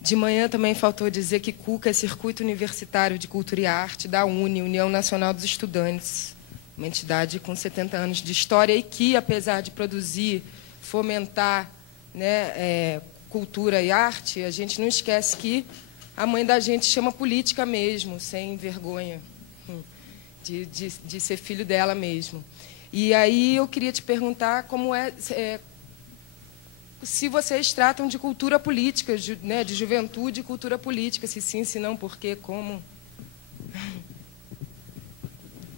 de manhã também faltou dizer que CUCA é Circuito Universitário de Cultura e Arte da UNE, União Nacional dos Estudantes, uma entidade com 70 anos de história e que, apesar de produzir, fomentar, né, cultura e arte, a gente não esquece que a mãe da gente chama política mesmo, sem vergonha de ser filho dela mesmo. E aí eu queria te perguntar como se vocês tratam de cultura política, né, de juventude e cultura política, se sim, se não, por quê, como.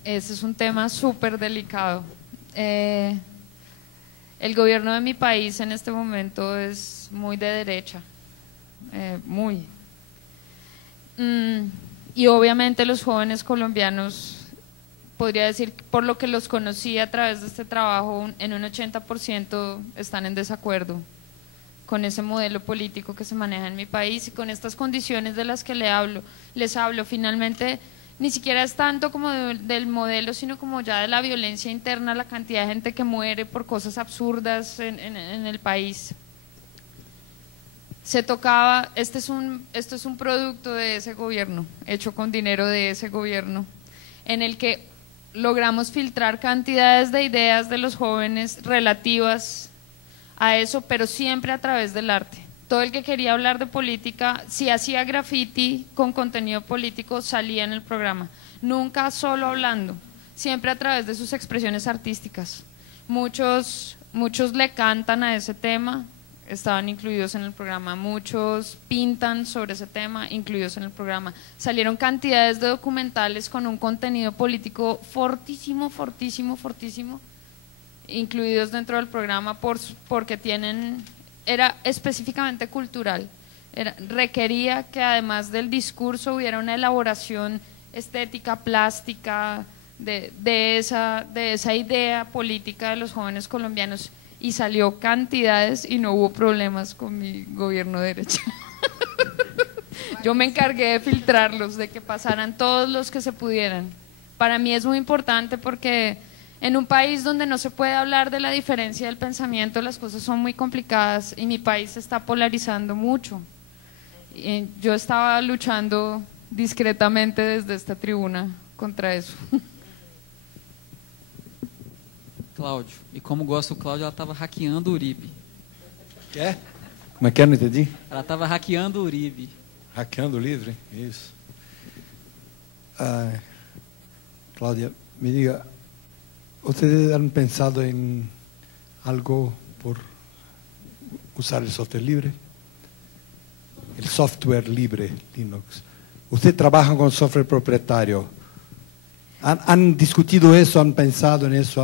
Ese es un tema súper delicado. El gobierno de mi país en este momento es muy de derecha, muy. Y obviamente los jóvenes colombianos, podría decir, por lo que los conocí a través de este trabajo, en un 80% están en desacuerdo con ese modelo político que se maneja en mi país y con estas condiciones de las que les hablo. Finalmente, ni siquiera es tanto como del modelo, sino como ya de la violencia interna, la cantidad de gente que muere por cosas absurdas en el país. Se tocaba, esto es un producto de ese gobierno, hecho con dinero de ese gobierno, en el que logramos filtrar cantidades de ideas de los jóvenes relativas a eso, pero siempre a través del arte. Todo el que quería hablar de política, si hacía graffiti con contenido político, salía en el programa. Nunca solo hablando, siempre a través de sus expresiones artísticas. Muchos le cantan a ese tema, estaban incluidos en el programa. Muchos pintan sobre ese tema, incluidos en el programa. Salieron cantidades de documentales con un contenido político fortísimo, fortísimo, fortísimo, incluidos dentro del programa porque era específicamente cultural, requería que además del discurso hubiera una elaboración estética, plástica, de esa idea política de los jóvenes colombianos, y salió cantidades y no hubo problemas con mi gobierno de derecha. Yo me encargué de filtrarlos, de que pasaran todos los que se pudieran. Para mí es muy importante porque en un país donde no se puede hablar de la diferencia del pensamiento, las cosas son muy complicadas y mi país se está polarizando mucho. Y yo estaba luchando discretamente desde esta tribuna contra eso. Cláudio, e como gosta o Cláudio, ela estava hackeando o Uribe. É? Como é que é? Não entendi. Ela estava hackeando o Uribe. Hackeando o livre? Isso. Cláudia, me diga, ¿ustedes han pensado en algo por usar el software libre? El software libre, Linux. ¿Ustedes trabajan con software propietario? ¿Han discutido eso? ¿Han pensado en eso?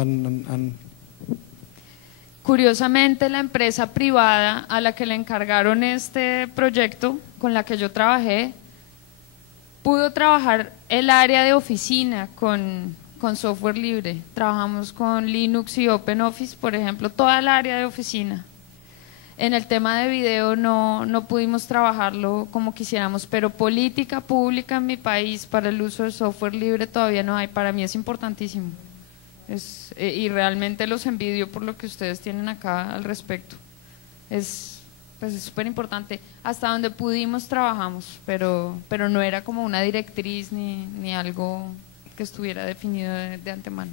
Curiosamente, la empresa privada a la que le encargaron este proyecto, con la que yo trabajé, pudo trabajar el área de oficina con software libre. Trabajamos con Linux y OpenOffice, por ejemplo, toda el área de oficina. En el tema de video no pudimos trabajarlo como quisiéramos, pero política pública en mi país para el uso de software libre todavía no hay. Para mí es importantísimo. Y realmente los envidio por lo que ustedes tienen acá al respecto. Es súper importante. Hasta donde pudimos trabajamos, pero no era como una directriz ni algo que estuviera definido de antemano.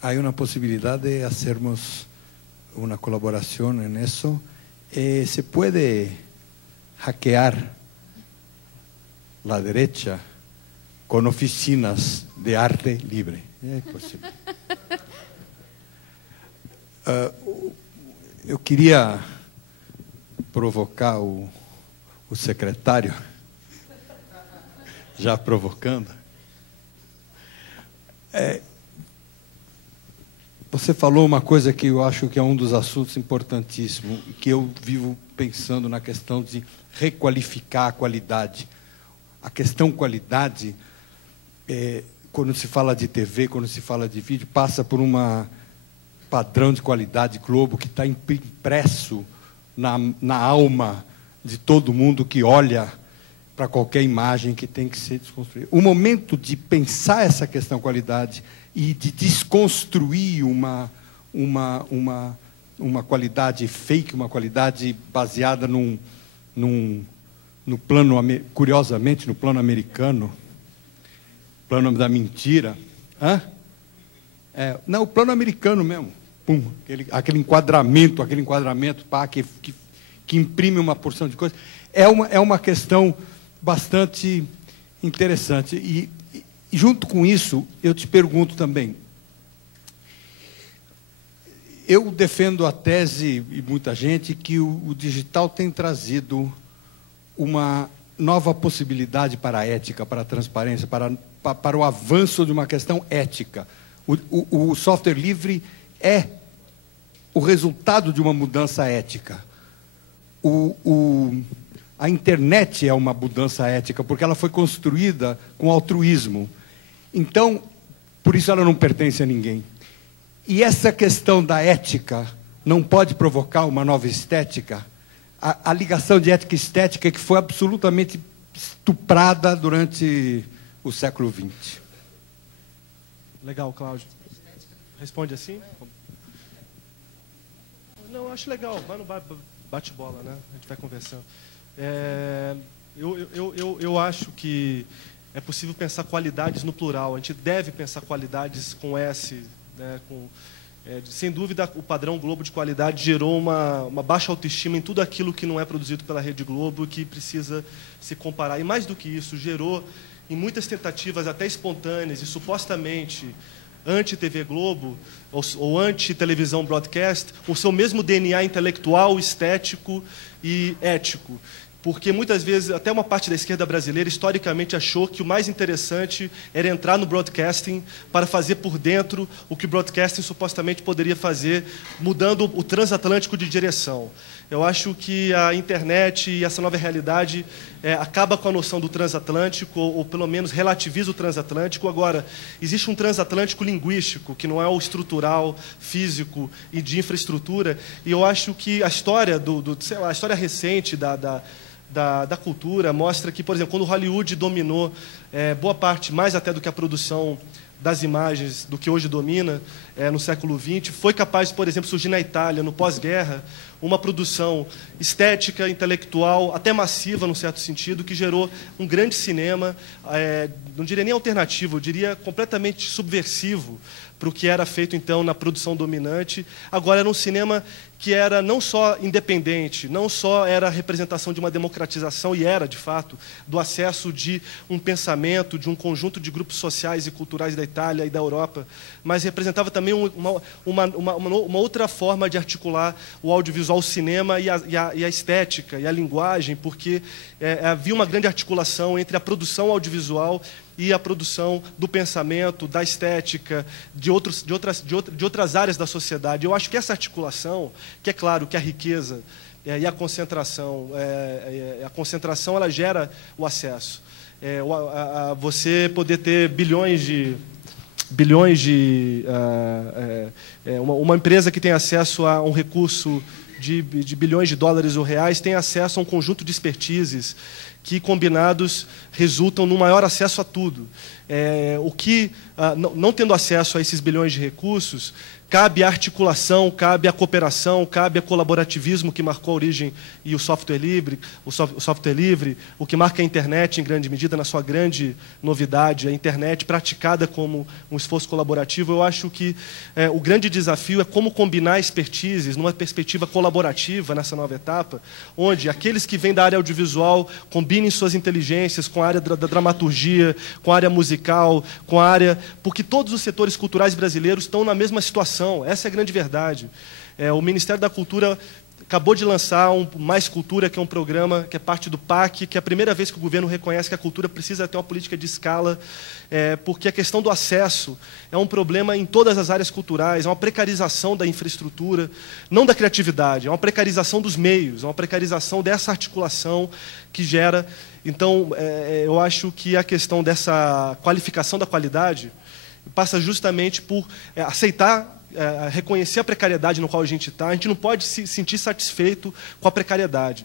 Hay una posibilidad de hacernos una colaboración en eso. Se puede hackear la derecha con oficinas de arte libre. É possível. Eu queria provocar o secretário, já provocando. Você falou uma coisa que eu acho que é um dos assuntos importantíssimos, que eu vivo pensando na questão de requalificar a qualidade. A questão qualidade, quando se fala de TV, quando se fala de vídeo, passa por um padrão de qualidade Globo que está impresso na alma de todo mundo que olha para qualquer imagem que tem que ser desconstruída. O momento de pensar essa questão qualidade e de desconstruir uma qualidade fake, uma qualidade baseada no plano, curiosamente, no plano americano, plano da mentira. Não, o plano americano mesmo. Pum, aquele enquadramento, pá, que imprime uma porção de coisas. É uma questão bastante interessante. E junto com isso, eu te pergunto também. Eu defendo a tese, e muita gente, que o digital tem trazido uma nova possibilidade para a ética, para a transparência, para o avanço de uma questão ética. O software livre é o resultado de uma mudança ética. A internet é uma mudança ética, porque ela foi construída com altruísmo. Então, por isso ela não pertence a ninguém. E essa questão da ética não pode provocar uma nova estética? A ligação de ética e estética que foi absolutamente estuprada durante o século XX. Legal, Cláudio. Responde assim? Não, eu acho legal. Vai no bate-bola, né? A gente vai conversando. Eu acho que é possível pensar qualidades no plural. A gente deve pensar qualidades com S, né? Sem dúvida, o padrão Globo de qualidade gerou uma baixa autoestima em tudo aquilo que não é produzido pela Rede Globo, que precisa se comparar. E mais do que isso, gerou, em muitas tentativas até espontâneas e supostamente anti-TV Globo ou anti-televisão broadcast, o seu mesmo DNA intelectual, estético e ético. Porque muitas vezes, até uma parte da esquerda brasileira, historicamente achou que o mais interessante era entrar no broadcasting para fazer por dentro o que o broadcasting supostamente poderia fazer, mudando o transatlântico de direção. Eu acho que a internet e essa nova realidade acaba com a noção do transatlântico, ou pelo menos relativiza o transatlântico. Agora, existe um transatlântico linguístico, que não é o estrutural, físico e de infraestrutura, e eu acho que a história, sei lá, a história recente da cultura mostra que, por exemplo, quando Hollywood dominou boa parte, mais até do que a produção das imagens, do que hoje domina no século XX, foi capaz, por exemplo, surgir na Itália, no pós-guerra, uma produção estética, intelectual, até massiva, num certo sentido, que gerou um grande cinema, não diria nem alternativo, eu diria completamente subversivo para o que era feito, então, na produção dominante. Agora, era um cinema que era não só independente, não só era a representação de uma democratização, e era, de fato, do acesso de um pensamento, de um conjunto de grupos sociais e culturais da Itália e da Europa, mas representava também uma outra forma de articular o audiovisual, o cinema e a estética e a linguagem, porque havia uma grande articulação entre a produção audiovisual e a produção do pensamento, da estética, de outras áreas da sociedade. Eu acho que essa articulação, que é claro que a riqueza e a concentração ela gera o acesso. Você poder ter uma empresa que tem acesso a um recurso de bilhões de dólares ou reais tem acesso a um conjunto de expertises que, combinados, resultam num maior acesso a tudo. O que, não tendo acesso a esses bilhões de recursos, cabe a articulação, cabe a cooperação, cabe a colaborativismo que marcou a origem e o software livre, o que marca a internet, em grande medida, na sua grande novidade, a internet praticada como um esforço colaborativo. Eu acho que o grande desafio é como combinar expertises numa perspectiva colaborativa nessa nova etapa, onde aqueles que vêm da área audiovisual combinem suas inteligências com a área da dramaturgia, com a área musical, com a área... Porque todos os setores culturais brasileiros estão na mesma situação. Essa é a grande verdade. O Ministério da Cultura acabou de lançar o Mais Cultura, que é um programa que é parte do PAC, que é a primeira vez que o governo reconhece que a cultura precisa ter uma política de escala, porque a questão do acesso é um problema em todas as áreas culturais, é uma precarização da infraestrutura, não da criatividade, é uma precarização dos meios, é uma precarização dessa articulação que gera. Então, eu acho que a questão dessa qualificação da qualidade passa justamente por aceitar, reconhecer a precariedade no qual a gente está. A gente não pode se sentir satisfeito com a precariedade.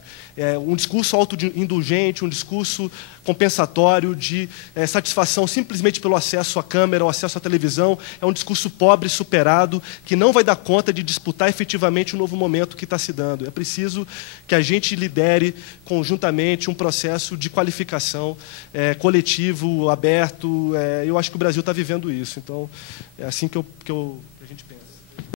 Um discurso autoindulgente, um discurso compensatório de satisfação simplesmente pelo acesso à câmera ou acesso à televisão, é um discurso pobre, superado, que não vai dar conta de disputar efetivamente o novo momento que está se dando. É preciso que a gente lidere conjuntamente um processo de qualificação coletivo, aberto. Eu acho que o Brasil está vivendo isso. Então, é assim que a gente pensa.